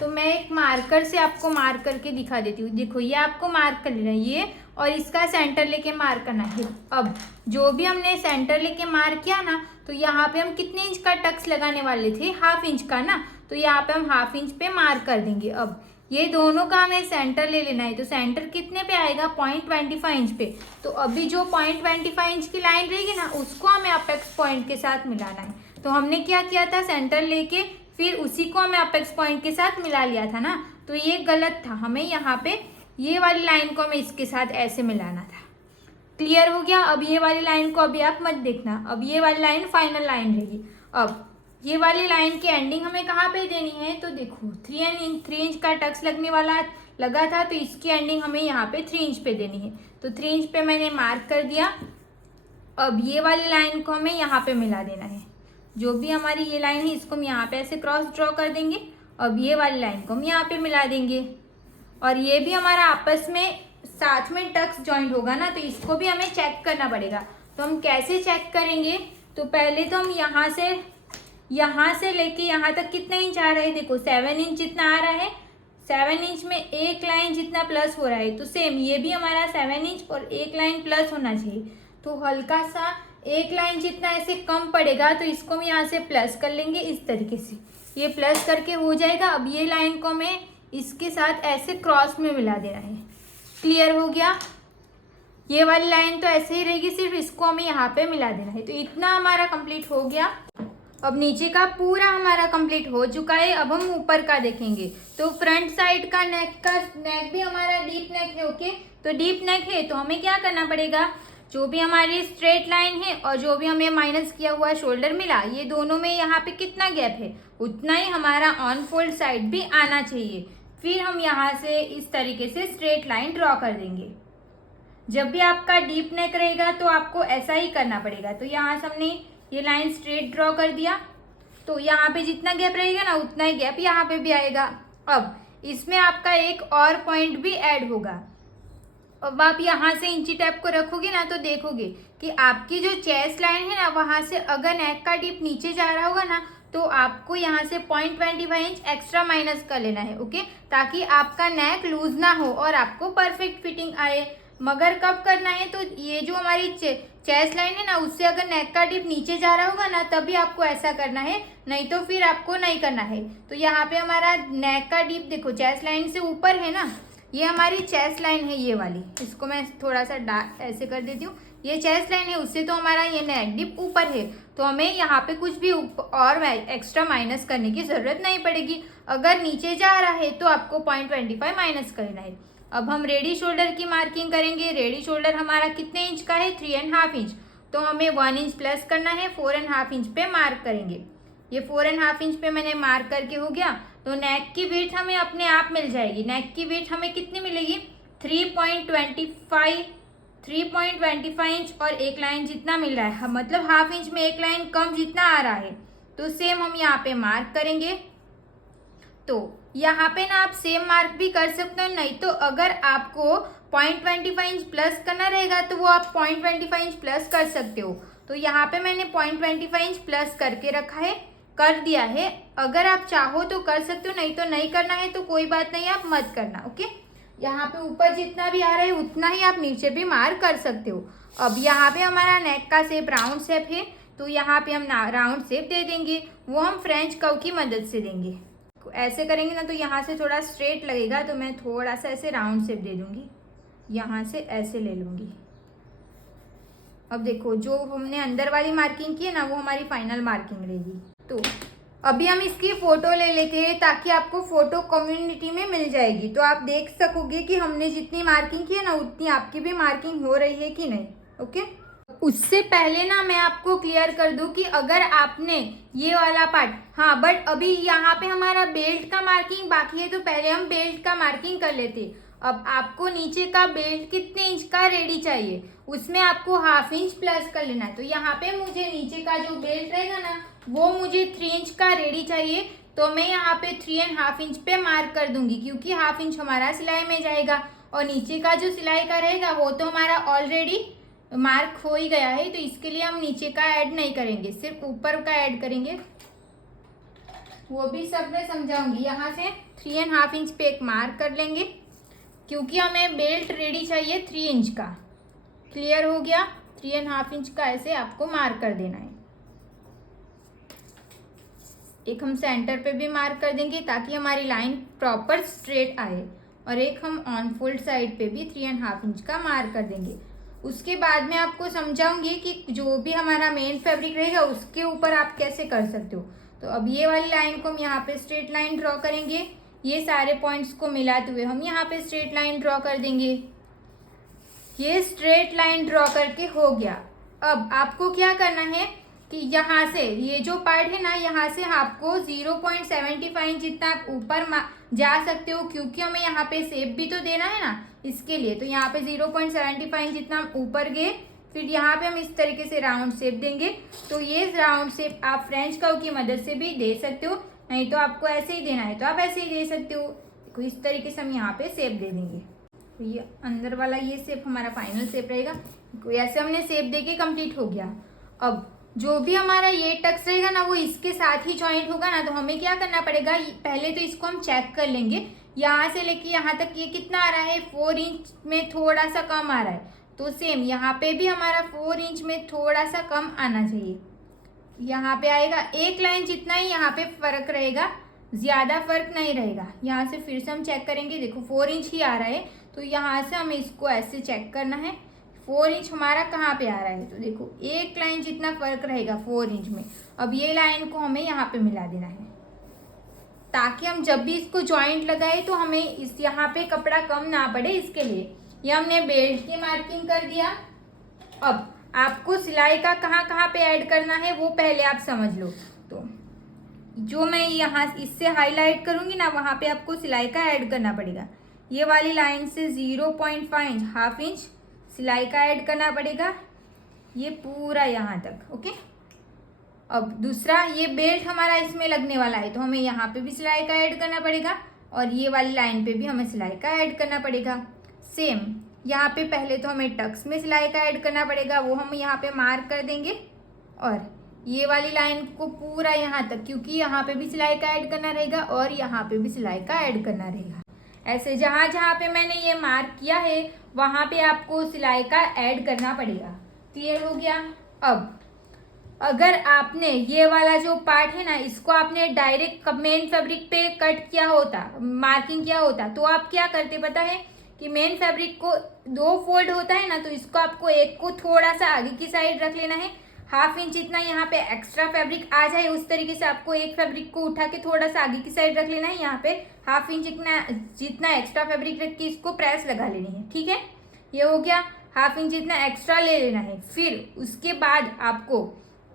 तो मैं एक मार्कर से आपको मार्क करके दिखा देती हूँ। देखो ये आपको मार्क कर लेना है ये, और इसका सेंटर लेके मार्क करना है। अब जो भी हमने सेंटर लेके मार्क किया ना तो यहाँ पे हम कितने इंच का टक्स लगाने वाले थे? 1/2 इंच का ना। तो यहाँ पे हम 1/2 इंच पे मार्क कर देंगे। अब ये दोनों का हमें सेंटर ले लेना है। तो सेंटर कितने पे आएगा? 0.25 इंच पे। तो अभी जो 0.25 इंच की लाइन रहेगी ना उसको हमें अपेक्स पॉइंट के साथ मिलाना है। तो हमने क्या किया था? सेंटर लेके फिर उसी को हमें अपेक्स पॉइंट के साथ मिला लिया था ना। तो ये गलत था। हमें यहाँ पे ये वाली लाइन को हमें इसके साथ ऐसे मिलाना था। क्लियर हो गया? अब ये वाली लाइन को अभी आप मत देखना। अब ये वाली लाइन फाइनल लाइन रहेगी। अब ये वाली लाइन की एंडिंग हमें कहाँ पे देनी है? तो देखो 3 इंच का टक्स लगा था तो इसकी एंडिंग हमें यहाँ पे 3 इंच पे देनी है। तो 3 इंच पे मैंने मार्क कर दिया। अब ये वाली लाइन को हमें यहाँ पे मिला देना है। जो भी हमारी ये लाइन है इसको हम यहाँ पे ऐसे क्रॉस ड्रॉ कर देंगे। अब ये वाली लाइन को हम यहाँ पे मिला देंगे और ये भी हमारा आपस में साथ में टक्स जॉइंट होगा ना, तो इसको भी हमें चेक करना पड़ेगा। तो हम कैसे चेक करेंगे, तो पहले तो हम यहाँ से लेके यहाँ तक कितना इंच आ रहा है, देखो 7 इंच जितना आ रहा है। 7 इंच में एक लाइन जितना प्लस हो रहा है, तो सेम ये भी हमारा 7 इंच और एक लाइन प्लस होना चाहिए। तो हल्का सा एक लाइन जितना ऐसे कम पड़ेगा, तो इसको हम यहाँ से प्लस कर लेंगे इस तरीके से। ये प्लस करके हो जाएगा। अब ये लाइन को हमें इसके साथ ऐसे क्रॉस में मिला देना है। क्लियर हो गया। ये वाली लाइन तो ऐसे ही रहेगी, सिर्फ इसको हमें यहाँ पे मिला देना है। तो इतना हमारा कंप्लीट हो गया। अब नीचे का पूरा हमारा कंप्लीट हो चुका है। अब हम ऊपर का देखेंगे। तो फ्रंट साइड का नेक भी हमारा डीप नेक है। ओके, तो डीप नेक है तो हमें क्या करना पड़ेगा, जो भी हमारी स्ट्रेट लाइन है और जो भी हमें माइनस किया हुआ शोल्डर मिला, ये दोनों में यहाँ पे कितना गैप है, उतना ही हमारा ऑन फोल्ड साइड भी आना चाहिए। फिर हम यहाँ से इस तरीके से स्ट्रेट लाइन ड्रॉ कर देंगे। जब भी आपका डीप नेक रहेगा तो आपको ऐसा ही करना पड़ेगा। तो यहाँ से हमने ये लाइन स्ट्रेट ड्रॉ कर दिया, तो यहाँ पे जितना गैप रहेगा ना, उतना ही गैप यहाँ पे भी आएगा। अब इसमें आपका एक और पॉइंट भी ऐड होगा। अब आप यहाँ से इंची टैप को रखोगे ना, तो देखोगे कि आपकी जो चेस्ट लाइन है ना, वहाँ से अगर नेक का डीप नीचे जा रहा होगा ना, तो आपको यहाँ से 0.25 इंच एक्स्ट्रा माइनस कर लेना है। ओके, ताकि आपका नेक लूज ना हो और आपको परफेक्ट फिटिंग आए। मगर कब करना है, तो ये जो हमारी चेस्ट लाइन है ना, उससे अगर नेक का डिप नीचे जा रहा होगा ना, तभी आपको ऐसा करना है, नहीं तो फिर आपको नहीं करना है। तो यहाँ पे हमारा नेक का डिप देखो चेस्ट लाइन से ऊपर है ना, ये हमारी चेस्ट लाइन है ये वाली। इसको मैं थोड़ा सा ऐसे कर देती हूँ। ये चेस्ट लाइन है, उससे तो हमारा ये नेक डिप ऊपर है, तो हमें यहाँ पे कुछ भी और एक्स्ट्रा माइनस करने की ज़रूरत नहीं पड़ेगी। अगर नीचे जा रहा है तो आपको 0.25 माइनस करना है। अब हम रेडी शोल्डर की मार्किंग करेंगे। रेडी शोल्डर हमारा कितने इंच का है, 3.5 इंच। तो हमें 1 इंच प्लस करना है, 4.5 इंच पे मार्क करेंगे। ये 4.5 इंच पे मैंने मार्क करके हो गया। तो नेक की विड्थ हमें अपने आप मिल जाएगी। नेक की विड्थ हमें कितनी मिलेगी, 3.25 इंच और एक लाइन जितना मिल रहा है, मतलब हाफ इंच में एक लाइन कम जितना आ रहा है। तो सेम हम यहाँ पे मार्क करेंगे। तो यहाँ पे ना आप सेम मार्क भी कर सकते हो, नहीं तो अगर आपको 0.25 इंच प्लस करना रहेगा तो वो आप 0.25 इंच प्लस कर सकते हो। तो यहाँ पे मैंने 0.25 इंच प्लस करके रखा है, कर दिया है। अगर आप चाहो तो कर सकते हो, नहीं तो नहीं करना है तो कोई बात नहीं, आप मत करना। ओके, यहाँ पे ऊपर जितना भी आ रहा है उतना ही आप नीचे भी मार्क कर सकते हो। अब यहाँ पे हमारा नेक का शेप राउंड शेप है, तो यहाँ पे हम राउंड शेप दे देंगे। वो हम फ्रेंच कर्व की मदद से देंगे। ऐसे करेंगे ना तो यहाँ से थोड़ा स्ट्रेट लगेगा, तो मैं थोड़ा सा ऐसे राउंड शेप दे दूंगी, यहाँ से ऐसे ले लूँगी। अब देखो जो हमने अंदर वाली मार्किंग की है ना, वो हमारी फाइनल मार्किंग रहेगी। तो अभी हम इसकी फ़ोटो ले लेते हैं, ताकि आपको फ़ोटो कम्युनिटी में मिल जाएगी। तो आप देख सकोगे कि हमने जितनी मार्किंग की है ना, उतनी आपकी भी मार्किंग हो रही है कि नहीं। ओके, उससे पहले ना मैं आपको क्लियर कर दूं कि अगर आपने ये वाला पार्ट, हाँ बट अभी यहाँ पे हमारा बेल्ट का मार्किंग बाकी है, तो पहले हम बेल्ट का मार्किंग कर लेते। अब आपको नीचे का बेल्ट कितने इंच का रेडी चाहिए, उसमें आपको हाफ इंच प्लस कर लेना है। तो यहाँ पे मुझे नीचे का जो बेल्ट रहेगा ना, वो मुझे 3 इंच का रेडी चाहिए। तो मैं यहाँ पे 3.5 इंच पे मार्क कर दूंगी, क्योंकि हाफ इंच हमारा सिलाई में जाएगा और नीचे का जो सिलाई का रहेगा वो तो हमारा ऑलरेडी मार्क हो ही गया है। तो इसके लिए हम नीचे का ऐड नहीं करेंगे, सिर्फ ऊपर का ऐड करेंगे। वो भी सब मैं समझाऊंगी। यहाँ से 3.5 इंच पे एक मार्क कर लेंगे, क्योंकि हमें बेल्ट रेडी चाहिए 3 इंच का। क्लियर हो गया, 3.5 इंच का ऐसे आपको मार्क कर देना है। एक हम सेंटर पे भी मार्क कर देंगे, ताकि हमारी लाइन प्रॉपर स्ट्रेट आए। और एक हम ऑन फोल्ड साइड पे भी 3.5 इंच का मार्क कर देंगे। उसके बाद में आपको समझाऊंगी कि जो भी हमारा मेन फैब्रिक रहेगा उसके ऊपर आप कैसे कर सकते हो। तो अब ये वाली लाइन को हम यहाँ पे स्ट्रेट लाइन ड्रॉ करेंगे। ये सारे पॉइंट्स को मिलाते हुए हम यहाँ पे स्ट्रेट लाइन ड्रॉ कर देंगे। ये स्ट्रेट लाइन ड्रॉ करके हो गया। अब आपको क्या करना है कि यहाँ से ये जो पार्ट है ना, यहाँ से आपको 0.75 इंच जितना आप ऊपर जा सकते हो, क्योंकि हमें यहाँ पे शेप भी तो देना है ना, इसके लिए। तो यहाँ पे 0.75 इंच जितना हम ऊपर गए, फिर यहाँ पे हम इस तरीके से राउंड शेप देंगे। तो ये राउंड शेप आप फ्रेंच कर्व की मदद से भी दे सकते हो, नहीं तो आपको ऐसे ही देना है तो आप ऐसे ही दे सकते हो। तो इस तरीके से हम यहाँ पे शेप दे देंगे। तो ये अंदर वाला ये शेप हमारा फाइनल शेप रहेगा। ऐसे हमने शेप देके कंप्लीट हो गया। अब जो भी हमारा ये टक्स रहेगा ना वो इसके साथ ही जॉइंट होगा ना, तो हमें क्या करना पड़ेगा, पहले तो इसको हम चेक कर लेंगे। यहाँ से लेके यहाँ तक ये कितना आ रहा है, 4 इंच में थोड़ा सा कम आ रहा है, तो सेम यहाँ पे भी हमारा 4 इंच में थोड़ा सा कम आना चाहिए। यहाँ पे आएगा 1 लाइन जितना ही यहाँ पे फर्क रहेगा, ज़्यादा फर्क नहीं रहेगा। यहाँ से फिर से हम चेक करेंगे, देखो 4 इंच ही आ रहा है, तो यहाँ से हमें इसको ऐसे चेक करना है 4 इंच हमारा कहाँ पे आ रहा है, तो देखो 1 लाइन जितना फर्क रहेगा 4 इंच में। अब ये लाइन को हमें यहाँ पे मिला देना है, ताकि हम जब भी इसको जॉइंट लगाए तो हमें इस यहाँ पे कपड़ा कम ना पड़े, इसके लिए ये हमने बेल्ट की मार्किंग कर दिया। अब आपको सिलाई का कहाँ कहाँ पे ऐड करना है वो पहले आप समझ लो। तो जो मैं यहाँ इससे हाईलाइट करूँगी ना, वहाँ पे आपको सिलाई का ऐड करना पड़ेगा। ये वाली लाइन से 0.5 इंच, हाफ इंच सिलाई का ऐड करना पड़ेगा, ये पूरा यहाँ तक। ओके, अब दूसरा, ये बेल्ट हमारा इसमें लगने वाला है, तो हमें यहाँ पे भी सिलाई का ऐड करना पड़ेगा, और ये वाली लाइन पे भी हमें सिलाई का ऐड करना पड़ेगा। सेम यहाँ पे पहले तो हमें टक्स में सिलाई का ऐड करना पड़ेगा, वो हम यहाँ पे मार्क कर देंगे, और ये वाली लाइन को पूरा यहाँ तक, क्योंकि यहाँ पे भी सिलाई का ऐड करना रहेगा और यहाँ पे भी सिलाई का ऐड करना रहेगा। ऐसे जहाँ जहाँ पे मैंने ये मार्क किया है वहाँ पे आपको सिलाई का ऐड करना पड़ेगा। क्लियर हो गया। अब अगर आपने ये वाला जो पार्ट है ना, इसको आपने डायरेक्ट मेन फैब्रिक पे कट किया होता, मार्किंग किया होता, तो आप क्या करते पता है कि मेन फैब्रिक को 2 फोल्ड होता है ना, तो इसको आपको एक को थोड़ा सा आगे की साइड रख लेना है, हाफ इंच जितना यहाँ पे एक्स्ट्रा फैब्रिक आ जाए उस तरीके से आपको एक फैब्रिक को उठा के थोड़ा सा आगे की साइड रख लेना है। यहाँ पे हाफ इंच जितना एक्स्ट्रा फैब्रिक रख के इसको प्रेस लगा लेनी है। ठीक है, ये हो गया, हाफ इंच जितना एक्स्ट्रा ले लेना है। फिर उसके बाद आपको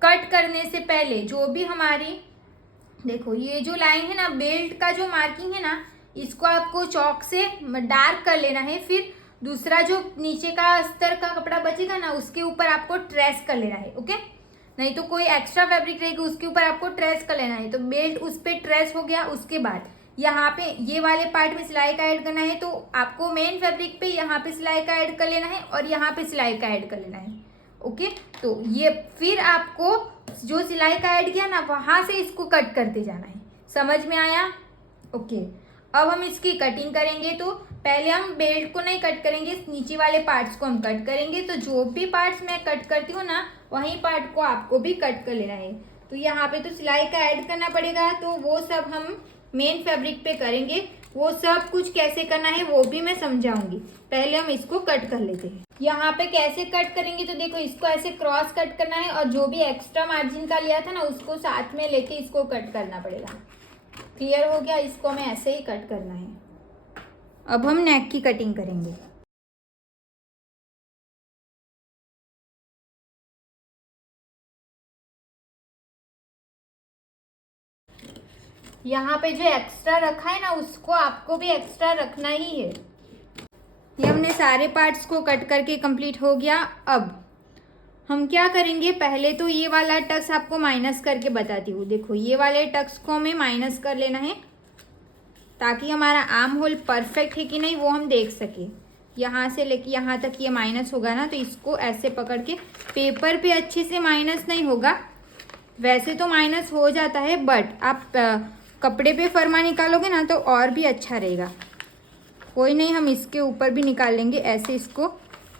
कट करने से पहले जो भी हमारी, देखो ये जो लाइन है ना, बेल्ट का जो मार्किंग है ना, इसको आपको चौक से डार्क कर लेना है। फिर दूसरा जो नीचे का अस्तर का कपड़ा बचेगा ना, उसके ऊपर आपको ट्रेस कर लेना है। ओके, नहीं तो कोई एक्स्ट्रा फैब्रिक रहेगी उसके ऊपर आपको ट्रेस कर लेना है। तो बेल्ट उस पर ट्रेस हो गया, उसके बाद यहाँ पे ये वाले पार्ट में सिलाई का ऐड करना है, तो आपको मेन फैब्रिक पे यहाँ पे सिलाई का ऐड कर लेना है और यहाँ पे सिलाई का ऐड कर लेना है। ओके, तो ये फिर आपको जो सिलाई का ऐड किया ना, वहां से इसको कट करते जाना है। समझ में आया? ओके, अब हम इसकी कटिंग करेंगे। तो पहले हम बेल्ट को नहीं कट करेंगे, नीचे वाले पार्ट्स को हम कट करेंगे। तो जो भी पार्ट्स मैं कट करती हूँ ना, वही पार्ट को आपको भी कट कर लेना है। तो यहाँ पे तो सिलाई का ऐड करना पड़ेगा, तो वो सब हम मेन फैब्रिक पे करेंगे। वो सब कुछ कैसे करना है वो भी मैं समझाऊंगी, पहले हम इसको कट कर लेते हैं। यहाँ पे कैसे कट करेंगे, तो देखो इसको ऐसे क्रॉस कट करना है, और जो भी एक्स्ट्रा मार्जिन का लिया था ना, उसको साथ में लेके इसको कट करना पड़ेगा। क्लियर हो गया? इसको हमें ऐसे ही कट करना है। अब हम नेक की कटिंग करेंगे। यहाँ पे जो एक्स्ट्रा रखा है ना, उसको आपको भी एक्स्ट्रा रखना ही है। ये हमने सारे पार्ट्स को कट करके कंप्लीट हो गया। अब हम क्या करेंगे, पहले तो ये वाला टक्स आपको माइनस करके बताती हूँ। देखो ये वाले टक्स को हमें माइनस कर लेना है, ताकि हमारा आर्म होल परफेक्ट है कि नहीं वो हम देख सके। यहाँ से लेके यहाँ तक ये माइनस होगा ना, तो इसको ऐसे पकड़ के, पेपर पे अच्छे से माइनस नहीं होगा, वैसे तो माइनस हो जाता है, बट आप कपड़े पे फरमा निकालोगे ना तो और भी अच्छा रहेगा। कोई नहीं, हम इसके ऊपर भी निकाल लेंगे, ऐसे इसको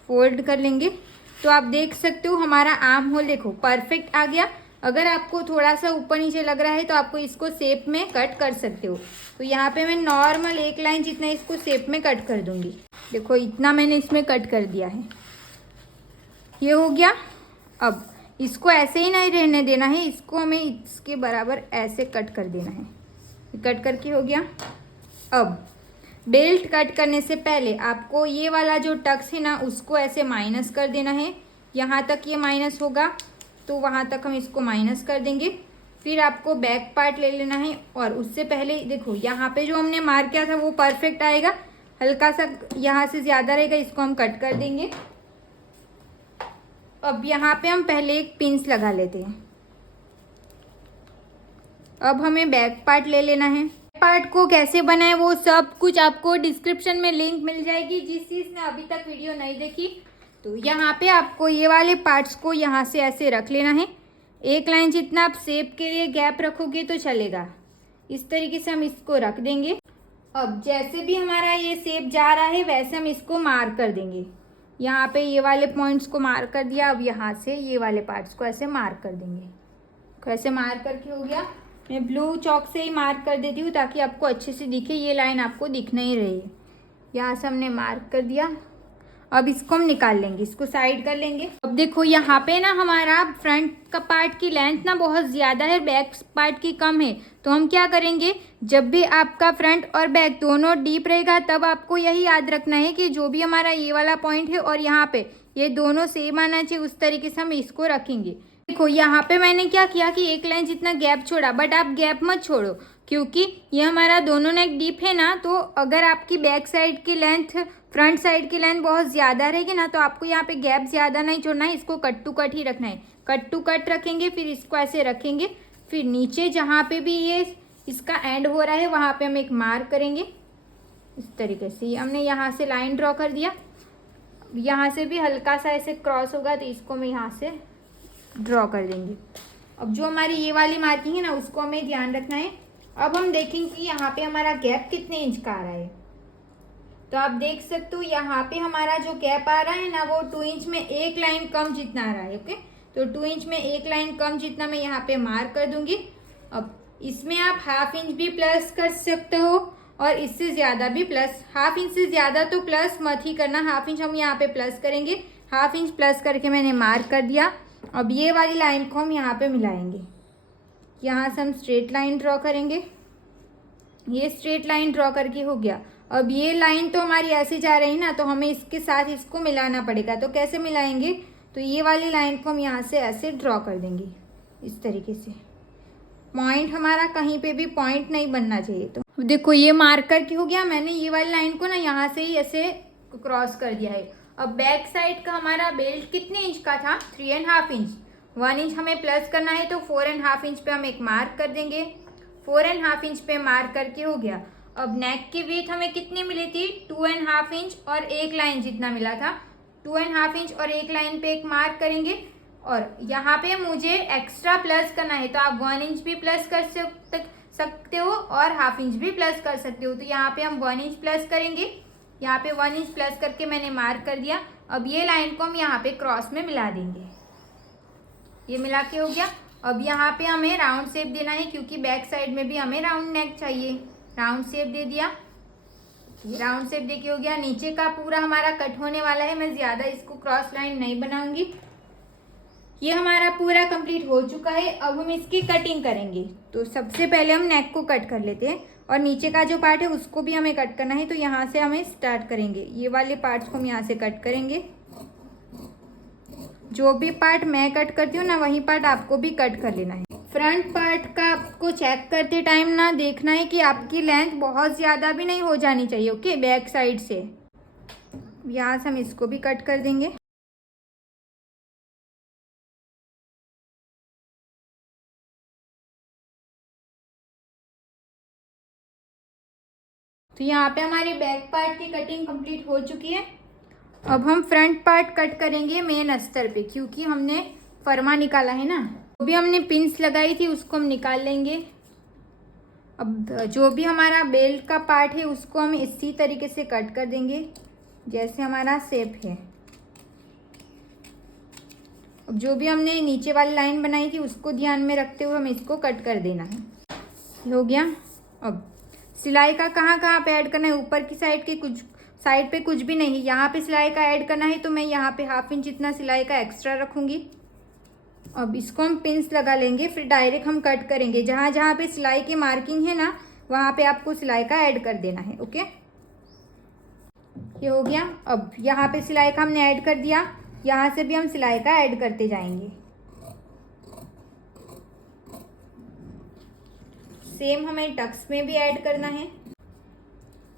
फोल्ड कर लेंगे। तो आप देख सकते हो हमारा आर्म होल देखो परफेक्ट आ गया। अगर आपको थोड़ा सा ऊपर नीचे लग रहा है तो आपको इसको शेप में कट कर सकते हो। तो यहाँ पे मैं नॉर्मल 1 लाइन जितना इसको शेप में कट कर दूंगी। देखो इतना मैंने इसमें कट कर दिया है, ये हो गया। अब इसको ऐसे ही नहीं रहने देना है, इसको हमें इसके बराबर ऐसे कट कर देना है। कट करके हो गया। अब बेल्ट कट करने से पहले आपको ये वाला जो टक्स है ना, उसको ऐसे माइनस कर देना है। यहाँ तक ये माइनस होगा तो वहाँ तक हम इसको माइनस कर देंगे। फिर आपको बैक पार्ट ले लेना है, और उससे पहले देखो यहाँ पे जो हमने मार्क किया था वो परफेक्ट आएगा, हल्का सा यहाँ से ज़्यादा रहेगा, इसको हम कट कर देंगे। अब यहाँ पे हम पहले एक पिंस लगा लेते हैं। अब हमें बैक पार्ट ले लेना है। पार्ट को कैसे बनाए वो सब कुछ आपको डिस्क्रिप्शन में लिंक मिल जाएगी, जिस चीज़ ने अभी तक वीडियो नहीं देखी। तो यहाँ पे आपको ये वाले पार्ट्स को यहाँ से ऐसे रख लेना है। एक लाइन जितना आप शेप के लिए गैप रखोगे तो चलेगा। इस तरीके से हम इसको रख देंगे। अब जैसे भी हमारा ये शेप जा रहा है वैसे हम इसको मार्क कर देंगे। यहाँ पे ये वाले पॉइंट्स को मार्क कर दिया। अब यहाँ से ये वाले पार्ट्स को ऐसे मार्क कर देंगे। ऐसे मार्क करके हो गया। मैं ब्लू चॉक से ही मार्क कर देती हूँ ताकि आपको अच्छे से दिखे। ये लाइन आपको दिख नहीं रही है। यहाँ से हमने मार्क कर दिया। अब इसको हम निकाल लेंगे, इसको साइड कर लेंगे। अब देखो यहाँ पे ना हमारा फ्रंट का पार्ट की लेंथ ना बहुत ज़्यादा है, बैक पार्ट की कम है। तो हम क्या करेंगे, जब भी आपका फ्रंट और बैक दोनों डीप रहेगा तब आपको यही याद रखना है कि जो भी हमारा ये वाला पॉइंट है और यहाँ पे ये दोनों सेम आना चाहिए, उस तरीके से हम इसको रखेंगे। देखो यहाँ पे मैंने क्या किया कि एक लाइन जितना गैप छोड़ा, बट आप गैप मत छोड़ो क्योंकि ये हमारा दोनों नेक डीप है ना। तो अगर आपकी बैक साइड की लेंथ फ्रंट साइड की लेंथ बहुत ज़्यादा रहेगी ना, तो आपको यहाँ पे गैप ज़्यादा नहीं छोड़ना है, इसको कट टू कट ही रखना है। कट टू कट रखेंगे, फिर इसको ऐसे रखेंगे। फिर नीचे जहाँ पे भी ये इसका एंड हो रहा है वहाँ पे हम एक मार्क करेंगे। इस तरीके से हमने यहाँ से लाइन ड्रॉ कर दिया। यहाँ से भी हल्का सा ऐसे क्रॉस होगा तो इसको मैं यहाँ से ड्रॉ कर देंगे। अब जो हमारी ये वाली मार्किंग है ना, उसको हमें ध्यान रखना है। अब हम देखेंगे कि यहाँ पे हमारा गैप कितने इंच का आ रहा है। तो आप देख सकते हो यहाँ पे हमारा जो गैप आ रहा है ना, वो 2 इंच में एक लाइन कम जितना आ रहा है। ओके, तो 2 इंच में एक लाइन कम जितना मैं यहाँ पे मार्क कर दूंगी। अब इसमें आप ½ इंच भी प्लस कर सकते हो और इससे ज़्यादा भी प्लस। ½ इंच से ज़्यादा तो प्लस मत ही करना, ½ इंच हम यहाँ पे प्लस करेंगे। ½ इंच प्लस करके मैंने मार्क कर दिया। अब ये वाली लाइन को हम यहाँ पे मिलाएंगे। यहाँ से हम स्ट्रेट लाइन ड्रॉ करेंगे। ये स्ट्रेट लाइन ड्रॉ करके हो गया। अब ये लाइन तो हमारी ऐसे जा रही है ना, तो हमें इसके साथ इसको मिलाना पड़ेगा। तो कैसे मिलाएंगे, तो ये वाली लाइन को हम यहाँ से ऐसे ड्रॉ कर देंगे इस तरीके से। पॉइंट हमारा कहीं पे भी पॉइंट नहीं बनना चाहिए। तो देखो ये मार्क करके हो गया। मैंने ये वाली लाइन को ना यहाँ से ही ऐसे क्रॉस कर दिया है। अब बैक साइड का हमारा बेल्ट कितने इंच का था, 3½ इंच। 1 इंच हमें प्लस करना है, तो 4½ इंच पे हम एक मार्क कर देंगे। 4½ इंच पे मार्क करके हो गया। अब नेक की विड्थ हमें कितनी मिली थी, 2½ इंच और एक लाइन जितना मिला था। 2½ इंच और एक लाइन पे एक मार्क करेंगे। और यहाँ पे मुझे एक्स्ट्रा प्लस करना है, तो आप 1 इंच भी प्लस कर सकते हो और ½ इंच भी प्लस कर सकते हो। तो यहाँ पे हम 1 इंच प्लस करेंगे। यहाँ पे 1 इंच प्लस करके मैंने मार्क कर दिया। अब ये लाइन को हम यहाँ पे क्रॉस में मिला देंगे। ये मिला के हो गया। अब यहाँ पे हमें राउंड शेप देना है क्योंकि बैक साइड में भी हमें राउंड नेक चाहिए। राउंड शेप दे दिया। राउंड शेप देके हो गया। नीचे का पूरा हमारा कट होने वाला है। मैं ज़्यादा इसको क्रॉस लाइन नहीं बनाऊंगी। ये हमारा पूरा कंप्लीट हो चुका है। अब हम इसकी कटिंग करेंगे। तो सबसे पहले हम नेक को कट कर लेते हैं और नीचे का जो पार्ट है उसको भी हमें कट करना है। तो यहाँ से हमें स्टार्ट करेंगे। ये वाले पार्ट्स को हम यहाँ से कट करेंगे। जो भी पार्ट मैं कट करती हूँ ना, वही पार्ट आपको भी कट कर लेना है। फ्रंट पार्ट का आपको चेक करते टाइम ना देखना है कि आपकी लेंथ बहुत ज़्यादा भी नहीं हो जानी चाहिए। ओके, बैक साइड से यहाँ से हम इसको भी कट कर देंगे। तो यहाँ पे हमारी बैक पार्ट की कटिंग कंप्लीट हो चुकी है। अब हम फ्रंट पार्ट कट करेंगे मेन अस्तर पे, क्योंकि हमने फरमा निकाला है ना। जो भी हमने पिंस लगाई थी उसको हम निकाल लेंगे। अब जो भी हमारा बेल्ट का पार्ट है उसको हम इसी तरीके से कट कर देंगे जैसे हमारा शेप है। अब जो भी हमने नीचे वाली लाइन बनाई थी उसको ध्यान में रखते हुए हमें इसको कट कर देना है। हो गया। अब सिलाई का कहाँ पे ऐड करना है, ऊपर की साइड के कुछ साइड पे कुछ भी नहीं, यहाँ पे सिलाई का ऐड करना है। तो मैं यहाँ पे ½ इंच जितना सिलाई का एक्स्ट्रा रखूँगी। अब इसको हम पिंस लगा लेंगे, फिर डायरेक्ट हम कट करेंगे। जहाँ जहाँ पे सिलाई की मार्किंग है ना, वहाँ पे आपको सिलाई का ऐड कर देना है। ओके, ये हो गया। अब यहाँ पे सिलाई का हमने ऐड कर दिया। यहाँ से भी हम सिलाई का ऐड करते जाएंगे। सेम हमें टक्स में भी ऐड करना है।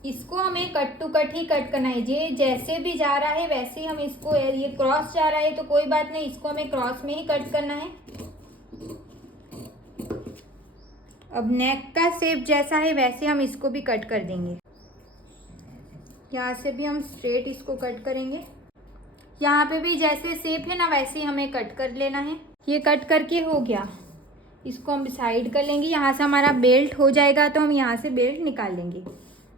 इसको हमें कट टू कट ही कट करना है। ये जैसे भी जा रहा है वैसे ही हम इसको, ये क्रॉस जा रहा है तो कोई बात नहीं, इसको हमें क्रॉस में ही कट करना है। अब नेक का शेप जैसा है वैसे हम इसको भी कट कर देंगे। यहाँ से भी हम स्ट्रेट इसको कट करेंगे। यहाँ पे भी जैसे शेप है ना वैसे ही हमें कट कर लेना है। ये कट करके हो गया, इसको हम साइड कर लेंगे। यहाँ से हमारा बेल्ट हो जाएगा तो हम यहाँ से बेल्ट निकाल लेंगे।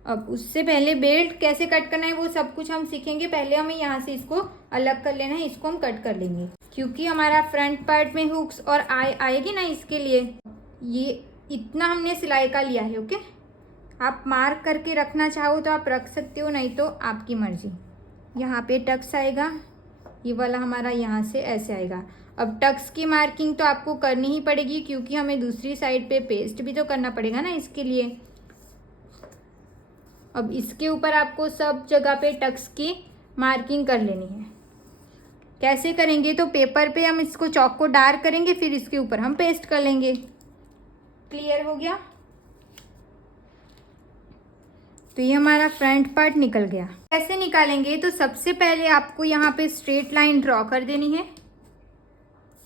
अब उससे पहले बेल्ट कैसे कट करना है वो सब कुछ हम सीखेंगे। पहले हमें यहाँ से इसको अलग कर लेना है, इसको हम कट कर लेंगे क्योंकि हमारा फ्रंट पार्ट में हुक्स और आएगी ना, इसके लिए ये इतना हमने सिलाई का लिया है। ओके, आप मार्क करके रखना चाहो तो आप रख सकते हो, नहीं तो आपकी मर्जी। यहाँ पे टक्स आएगा, ये वाला हमारा यहाँ से ऐसे आएगा। अब टक्स की मार्किंग तो आपको करनी ही पड़ेगी क्योंकि हमें दूसरी साइड पे पेस्ट भी तो करना पड़ेगा ना इसके लिए। अब इसके ऊपर आपको सब जगह पे टक्स की मार्किंग कर लेनी है। कैसे करेंगे तो पेपर पे हम इसको चॉक को डार्क करेंगे, फिर इसके ऊपर हम पेस्ट कर लेंगे। क्लियर हो गया? तो ये हमारा फ्रंट पार्ट निकल गया। कैसे निकालेंगे तो सबसे पहले आपको यहाँ पे स्ट्रेट लाइन ड्रॉ कर देनी है।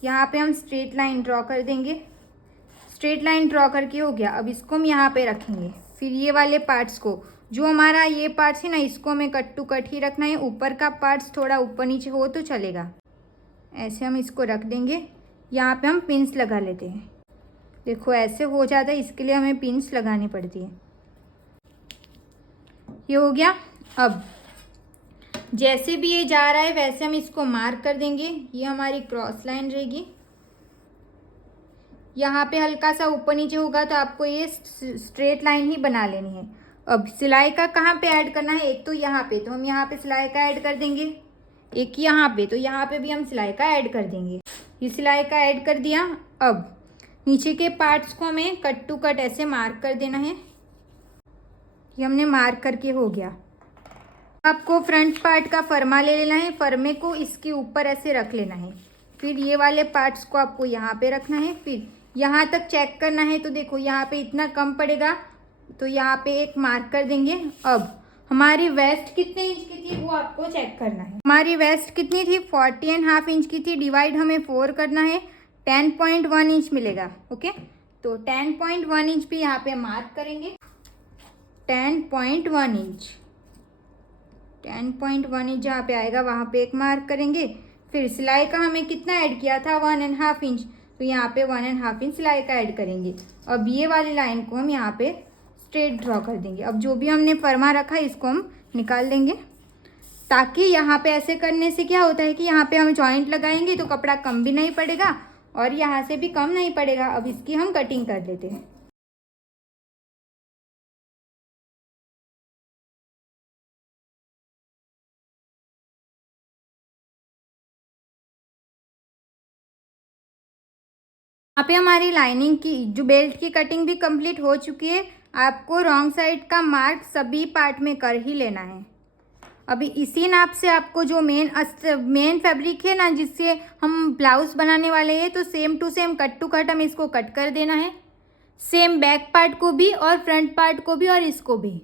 यहाँ पे हम स्ट्रेट लाइन ड्रॉ कर देंगे। स्ट्रेट लाइन ड्रॉ करके हो गया। अब इसको हम यहाँ पे रखेंगे। फिर ये वाले पार्ट्स को, जो हमारा ये पार्ट्स है ना, इसको हमें कट टू कट ही रखना है। ऊपर का पार्ट्स थोड़ा ऊपर नीचे हो तो चलेगा। ऐसे हम इसको रख देंगे। यहाँ पे हम पिन्स लगा लेते हैं। देखो ऐसे हो जाता है, इसके लिए हमें पिन्स लगानी पड़ती है। ये हो गया। अब जैसे भी ये जा रहा है वैसे हम इसको मार्क कर देंगे। ये हमारी क्रॉस लाइन रहेगी। यहाँ पे हल्का सा ऊपर नीचे होगा तो आपको ये स्ट्रेट लाइन ही बना लेनी है। अब सिलाई का कहाँ पे ऐड करना है, एक तो यहाँ पे, तो हम यहाँ पे सिलाई का ऐड कर देंगे। एक यहाँ पे, तो यहाँ पे भी हम सिलाई का ऐड कर देंगे। ये सिलाई का ऐड कर दिया। अब नीचे के पार्ट्स को हमें कट टू कट ऐसे मार्क कर देना है। ये हमने मार्क करके हो गया। आपको फ्रंट पार्ट का फरमा ले लेना है। फरमे को इसके ऊपर ऐसे रख लेना है। फिर ये वाले पार्ट्स को आपको यहाँ पे रखना है। फिर यहाँ तक चेक करना है। तो देखो यहाँ पे इतना कम पड़ेगा तो यहाँ पे एक मार्क कर देंगे। अब हमारी वेस्ट कितने इंच की थी वो आपको चेक करना है। हमारी वेस्ट कितनी थी, 40.5 इंच की थी। डिवाइड हमें 4 करना है, 10.1 इंच मिलेगा। ओके, तो 10.1 इंच भी यहाँ पे मार्क करेंगे। 10.1 इंच, 10.1 इंच जहाँ पे आएगा वहाँ पे एक मार्क करेंगे। फिर सिलाई का हमें कितना ऐड किया था, 1.5 इंच, तो यहाँ पे 1.5 इंच सिलाई का ऐड करेंगे। अब ये वाली लाइन को हम यहाँ पे स्ट्रेट ड्रॉ कर देंगे। अब जो भी हमने फरमा रखा है इसको हम निकाल देंगे, ताकि यहाँ पे ऐसे करने से क्या होता है कि यहाँ पे हम जॉइंट लगाएंगे तो कपड़ा कम भी नहीं पड़ेगा और यहाँ से भी कम नहीं पड़ेगा। अब इसकी हम कटिंग कर लेते हैं। यहाँ पे हमारी लाइनिंग की जो बेल्ट की कटिंग भी कंप्लीट हो चुकी है। आपको रॉन्ग साइड का मार्क सभी पार्ट में कर ही लेना है। अभी इसी नाप से आपको जो मेन फैब्रिक है ना, जिससे हम ब्लाउज बनाने वाले हैं, तो same to same cut to cut हम इसको कट कर देना है। सेम बैक पार्ट को भी और फ्रंट पार्ट को भी और इसको भी।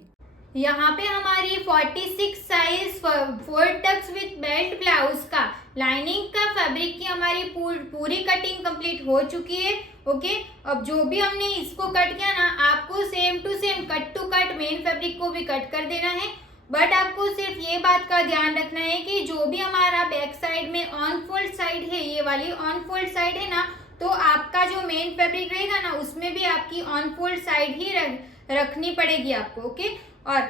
यहाँ पे हमारी 46 size 4 tucks with belt blouse का लाइनिंग का फैब्रिक की हमारी पूरी कटिंग कंप्लीट हो चुकी है। ओके, अब जो भी हमने इसको कट किया ना, आपको same to same cut to cut main fabric को भी कट कर देना है। बट आपको सिर्फ ये बात का ध्यान रखना है कि जो भी हमारा बैक साइड में ऑन फोल्ड साइड है, ये वाली ऑन फोल्ड साइड है ना, तो आपका जो मेन फैब्रिक रहेगा ना उसमें भी आपकी ऑन फोल्ड साइड ही रखनी पड़ेगी आपको। ओके, और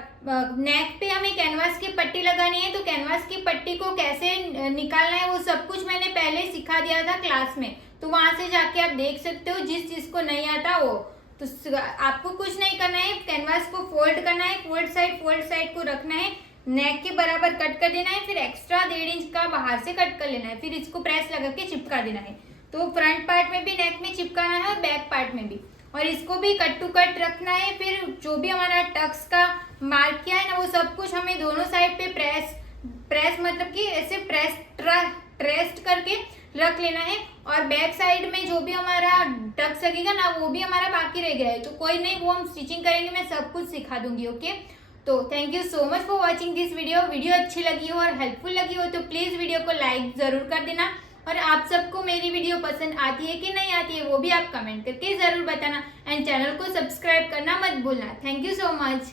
नेक पे हमें कैनवास की पट्टी लगानी है, तो कैनवास की पट्टी को कैसे निकालना है वो सब कुछ मैंने पहले सिखा दिया था क्लास में, तो वहां से जाके आप देख सकते हो। जिस चीज को नहीं आता वो, तो आपको कुछ नहीं करना है, कैनवास को फोल्ड करना है, फोल्ड साइड को रखना है, नेक के बराबर कट कर देना है, फिर एक्स्ट्रा 1.5 इंच का बाहर से कट कर लेना है, फिर इसको प्रेस लगा के चिपका देना है। तो फ्रंट पार्ट में भी नेक में चिपकाना है और बैक पार्ट में भी, और इसको भी कट टू कट रखना है। फिर जो भी हमारा टक्स का मार्क किया है ना, वो सब कुछ हमें दोनों साइड पे प्रेस मतलब कि ऐसे ट्रेस्ट करके रख लेना है। और बैक साइड में जो भी हमारा टक्स लगेगा ना, वो भी हमारा बाकी रह गया है, तो कोई नहीं, वो हम स्टिचिंग करेंगे, मैं सब कुछ सिखा दूंगी। ओके, तो thank you so much for watching this video. Video अच्छी लगी हो और हेल्पफुल लगी हो तो प्लीज वीडियो को लाइक जरूर कर देना। और आप सबको मेरी वीडियो पसंद आती है कि नहीं आती है वो भी आप कमेंट करके ज़रूर बताना एंड चैनल को सब्सक्राइब करना मत भूलना। Thank you so much.